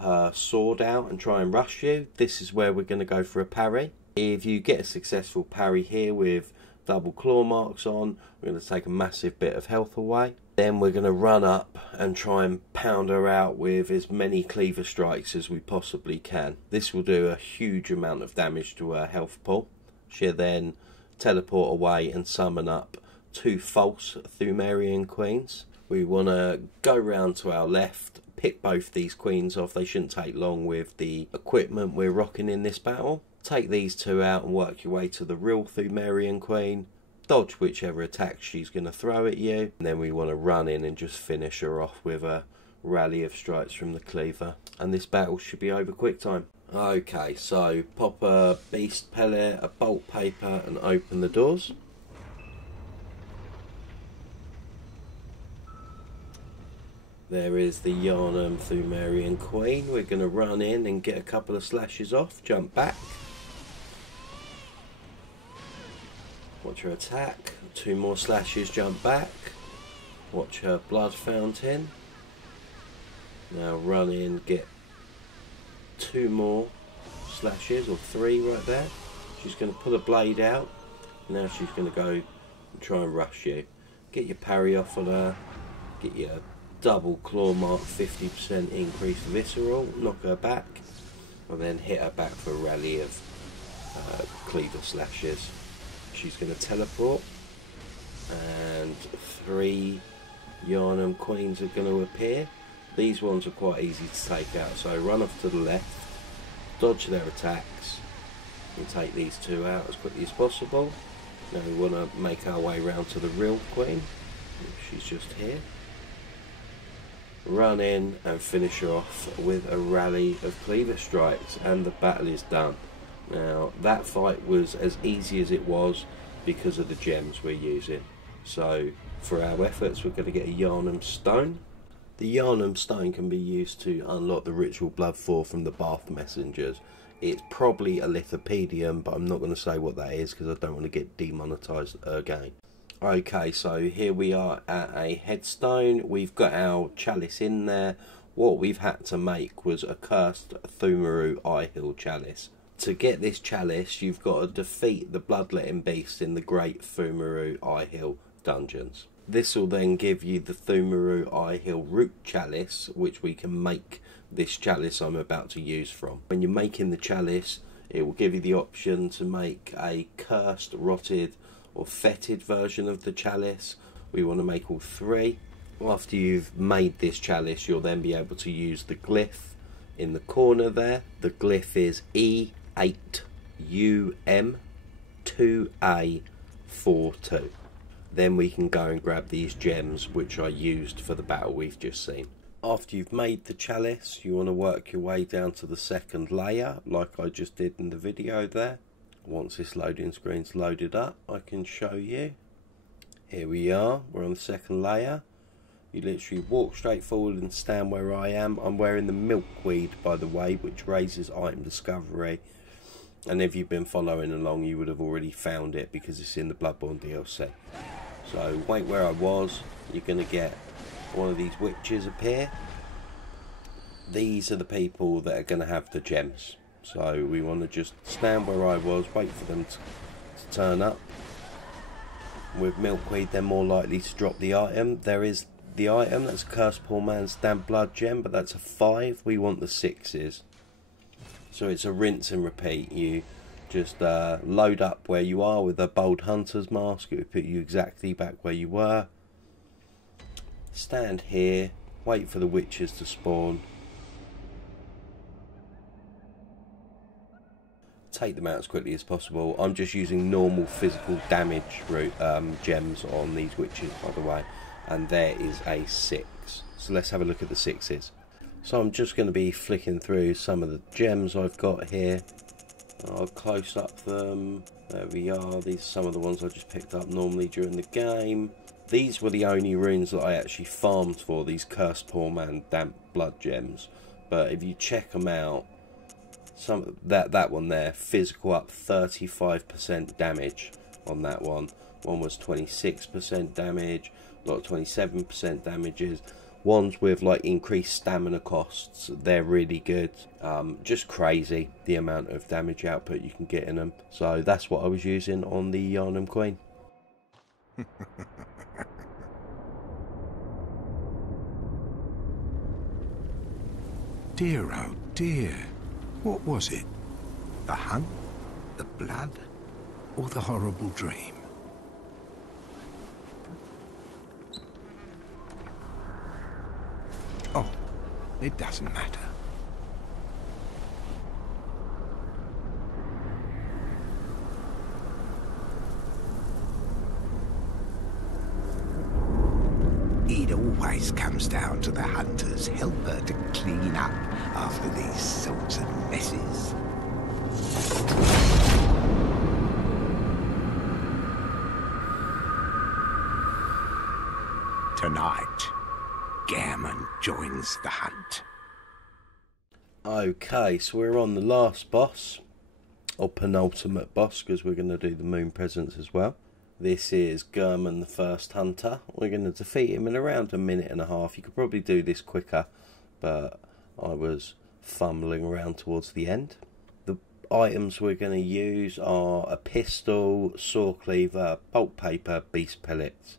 her sword out and try and rush you. This is where we're going to go for a parry. If you get a successful parry here with double claw marks on, we're going to take a massive bit of health away. Then we're going to run up and try and pound her out with as many cleaver strikes as we possibly can. This will do a huge amount of damage to her health pool. She'll then teleport away and summon up 2 false Pthumerian queens. We want to go round to our left, pick both these queens off. They shouldn't take long with the equipment we're rocking in this battle. Take these two out and work your way to the real Pthumerian Queen. Dodge whichever attack she's going to throw at you. And then we want to run in and just finish her off with a rally of strikes from the cleaver. And this battle should be over quick time. Okay, so pop a beast pellet, a bolt paper and open the doors. There is the Yharnam Pthumerian Queen. We're going to run in and get a couple of slashes off, jump back. Watch her attack, 2 more slashes, jump back. Watch her blood fountain. Now run in, get 2 more slashes, or 3 right there. She's going to pull a blade out. Now she's going to go and try and rush you. Get your parry off on her, get your double claw mark, 50% increase visceral, knock her back, and then hit her back for a rally of cleaver slashes. She's going to teleport, and 3 Yharnam Queens are going to appear. These ones are quite easy to take out, so run off to the left, dodge their attacks, and take these 2 out as quickly as possible. Now we want to make our way round to the real Queen. She's just here. Run in and finish her off with a rally of cleaver strikes, and the battle is done. Now that fight was as easy as it was because of the gems we're using. So for our efforts we're going to get a Yharnam Stone. The Yharnam Stone can be used to unlock the ritual blood 4 from the Bath Messengers. It's probably a lithopedium, but I'm not going to say what that is because I don't want to get demonetised again. Okay, so here we are at a headstone. We've got our chalice in there. What we've had to make was a cursed Pthumerian Eyehill chalice. To get this chalice, you've got to defeat the bloodletting beast in the Great Pthumerian Eyehill dungeons. This will then give you the Pthumerian Eyehill root chalice, which we can make this chalice I'm about to use from. When you're making the chalice, it will give you the option to make a cursed, rotted or fetid version of the chalice. We want to make all 3. After you've made this chalice, you'll then be able to use the glyph in the corner there. The glyph is E8UM2A42. Then we can go and grab these gems which I used for the battle we've just seen. After you've made the chalice, you want to work your way down to the 2nd layer like I just did in the video there. Once this loading screen's loaded up, I can show you. Here we are, we're on the 2nd layer. You literally walk straight forward and stand where I am. I'm wearing the milkweed, by the way, which raises item discovery. And if you've been following along, you would have already found it because it's in the Bloodborne DLC. So wait where I was, you're going to get one of these witches appear. These are the people that are going to have the gems. So we want to just stand where I was, wait for them to turn up. With milkweed they're more likely to drop the item. There is the item, that's Cursed Poor Man's Damp Blood Gem, but that's a 5. We want the 6s. So it's a rinse and repeat. You just load up where you are with a Bold Hunter's Mask. It will put you exactly back where you were. Stand here, wait for the witches to spawn. Take them out as quickly as possible. I'm just using normal physical damage gems on these witches, by the way, and there is a 6. So let's have a look at the 6s. So I'm just going to be flicking through some of the gems I've got here. I'll close up them. There we are. These are some of the ones I just picked up normally during the game. These were the only runes that I actually farmed for, these Cursed Poor Man Damp Blood Gems. But if you check them out, that one there, physical up 35% damage on that one. One was 26% damage, lot 27% damages. Ones with like increased stamina costs, they're really good. Just crazy the amount of damage output you can get in them. So that's what I was using on the Yharnam Queen. Dear, oh dear. What was it? The hunt? The blood? Or the horrible dream? Oh, It doesn't matter. It always comes down to the hunter's helper to clean up after these sorts of messes. Tonight, Gehrman joins the hunt. Okay, so we're on the last boss, or penultimate boss, because we're going to do the moon presence as well. This is Gehrman, the first hunter. We're going to defeat him in around a minute and a half. You could probably do this quicker, but I was fumbling around towards the end. The items we're going to use are a pistol, saw cleaver, bolt paper, beast pellets,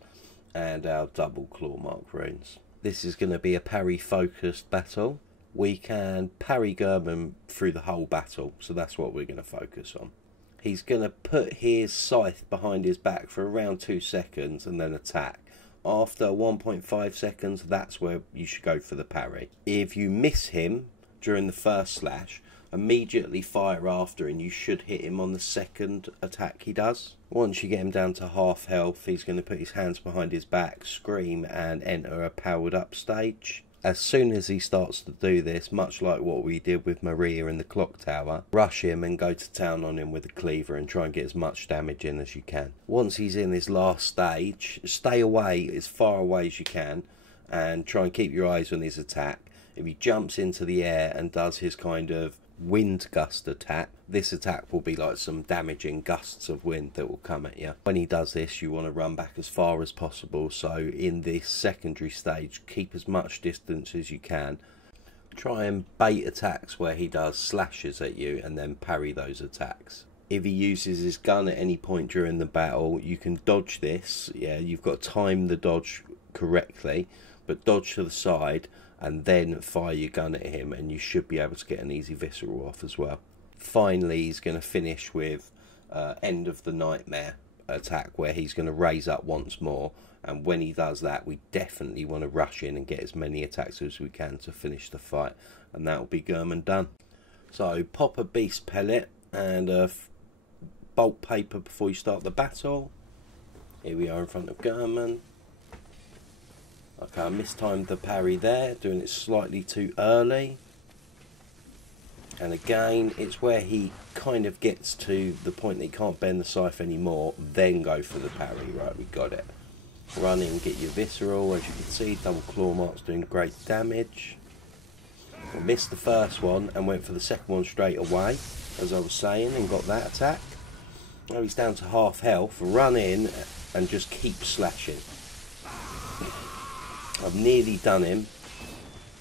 and our double claw mark runes. This is going to be a parry focused battle. We can parry Gehrman through the whole battle, so that's what we're going to focus on. He's going to put his scythe behind his back for around 2 seconds and then attack. After 1.5 seconds, that's where you should go for the parry. If you miss him during the first slash, immediately fire after and you should hit him on the second attack he does. Once you get him down to half health, he's going to put his hands behind his back, scream and enter a powered up stage. As soon as he starts to do this, much like what we did with Maria in the Clocktower, rush him and go to town on him with a cleaver and try and get as much damage in as you can. Once he's in his last stage, stay away as far away as you can and try and keep your eyes on his attack. If he jumps into the air and does his kind of wind gust attack, this attack will be like some damaging gusts of wind that will come at you. When he does this, you want to run back as far as possible, so in this secondary stage keep as much distance as you can. Try and bait attacks where he does slashes at you and then parry those attacks. If he uses his gun at any point during the battle, you can dodge this. Yeah, you've got to time the dodge correctly, but dodge to the side and then fire your gun at him and you should be able to get an easy visceral off as well. Finally, he's going to finish with End of the Nightmare attack where he's going to raise up once more, and when he does that we definitely want to rush in and get as many attacks as we can to finish the fight, and that will be Gehrman done. So pop a beast pellet and a bolt paper before you start the battle. Here we are in front of Gehrman. Okay, I mistimed the parry there, doing it slightly too early. And again, it's where he kind of gets to the point that he can't bend the scythe anymore, then go for the parry. Right, we got it. Run in, get your visceral. As you can see, double claw marks doing great damage. I missed the first one and went for the second one straight away, as I was saying, and got that attack. Now he's down to half health. Run in and just keep slashing. I've nearly done him,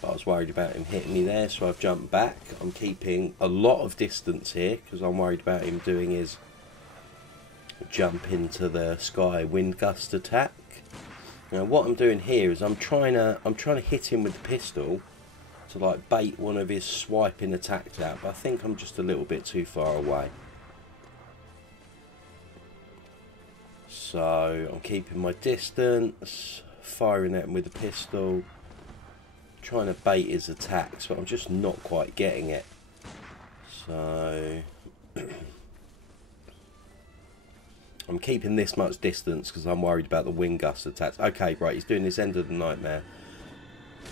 but I was worried about him hitting me there, so I've jumped back. I'm keeping a lot of distance here because I'm worried about him doing his jump into the sky wind gust attack. Now what I'm doing here is I'm trying to hit him with the pistol to like bait one of his swiping attacks out, but I think I'm just a little bit too far away. So I'm keeping my distance, firing at him with the pistol, trying to bait his attacks, but I'm just not quite getting it. So I'm keeping this much distance because I'm worried about the wind gust attacks. Okay, right, he's doing this End of the Nightmare,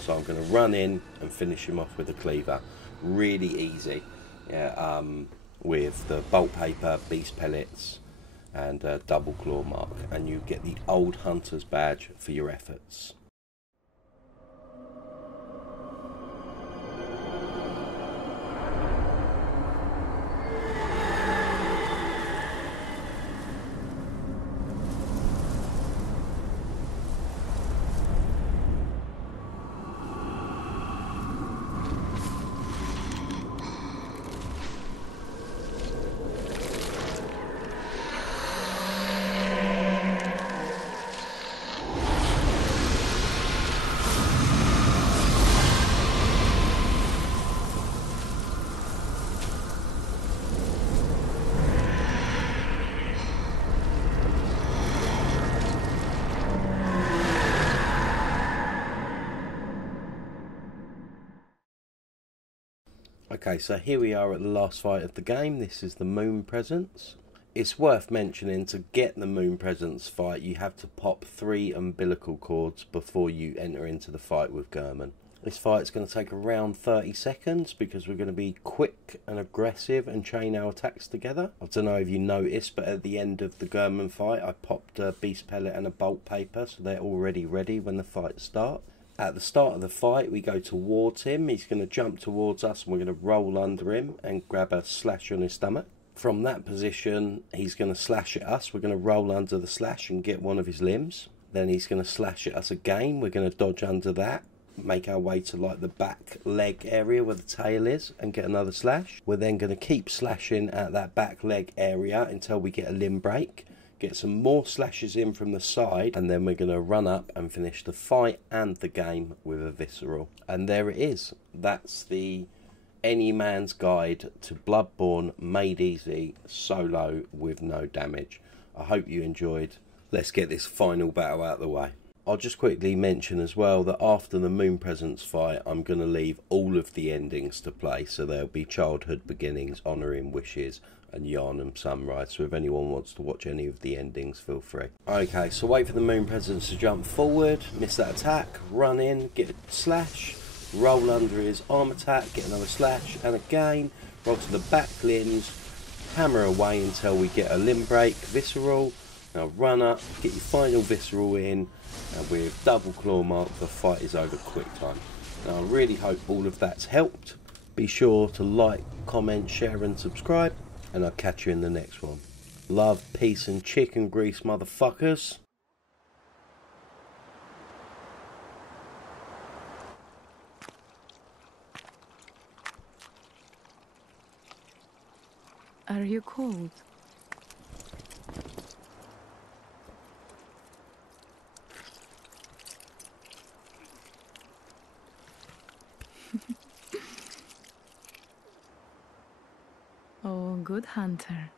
so I'm going to run in and finish him off with a cleaver. Really easy, yeah, with the bolt paper, beast pellets and double claw mark, and you get the old hunter's badge for your efforts. Okay, so here we are at the last fight of the game. This is the Moon Presence. It's worth mentioning, to get the Moon Presence fight, you have to pop 3 umbilical cords before you enter into the fight with Gehrman. This fight's going to take around 30 seconds because we're going to be quick and aggressive and chain our attacks together. I don't know if you noticed, but at the end of the Gehrman fight, I popped a beast pellet and a bolt paper, so they're already ready when the fight starts. At the start of the fight, we go towards him. He's going to jump towards us and we're going to roll under him and grab a slash on his stomach. From that position, he's going to slash at us. We're going to roll under the slash and get one of his limbs. Then he's going to slash at us again. We're going to dodge under that, make our way to like the back leg area where the tail is and get another slash. We're then going to keep slashing at that back leg area until we get a limb break. Get some more slashes in from the side, and then we're going to run up and finish the fight and the game with a visceral. And there it is. That's the any man's guide to Bloodborne made easy, solo with no damage. I hope you enjoyed. Let's get this final battle out of the way. I'll just quickly mention as well that after the Moon Presence fight, I'm going to leave all of the endings to play. So there'll be Childhood Beginnings, Honouring Wishes, and Yharnam Sunrise. So if anyone wants to watch any of the endings, feel free. Okay, so wait for the Moon Presence to jump forward, miss that attack, run in, get a slash, roll under his arm attack, get another slash, and again, roll to the back limbs, hammer away until we get a limb break, visceral. Now run up, get your final visceral in, and with double claw mark, the fight is over quick time. Now I really hope all of that's helped. Be sure to like, comment, share and subscribe, and I'll catch you in the next one. Love, peace and chicken grease, motherfuckers. Are you cold? Oh, good hunter.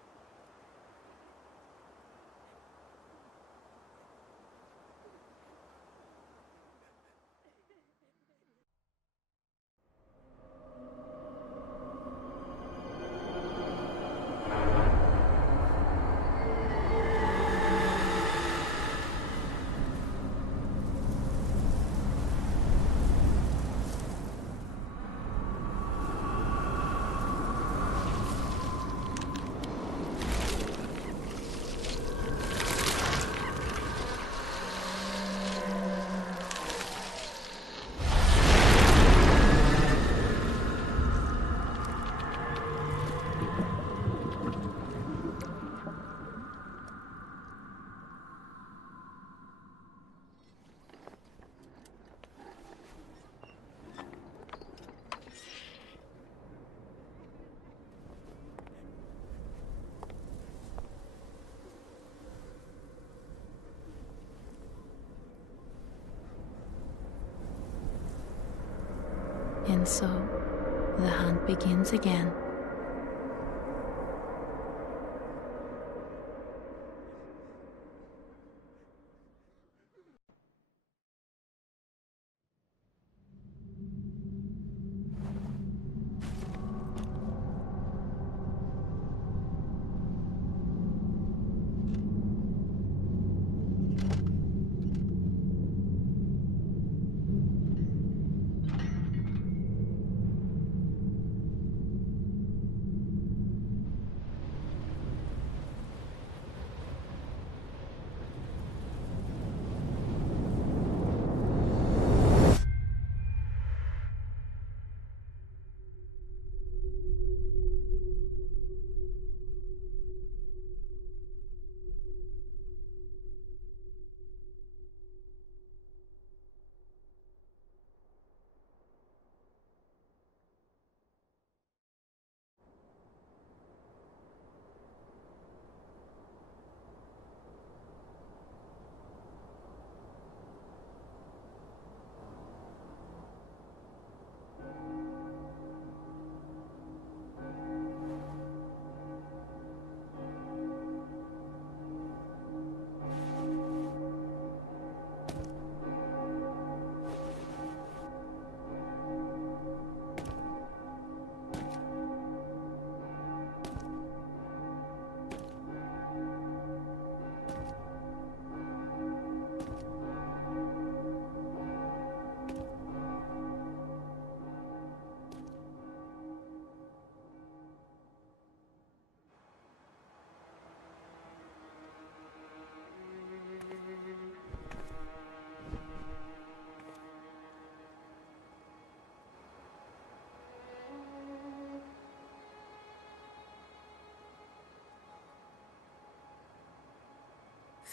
And so, the hunt begins again.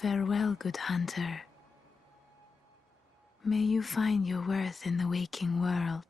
Farewell, good hunter. May you find your worth in the waking world.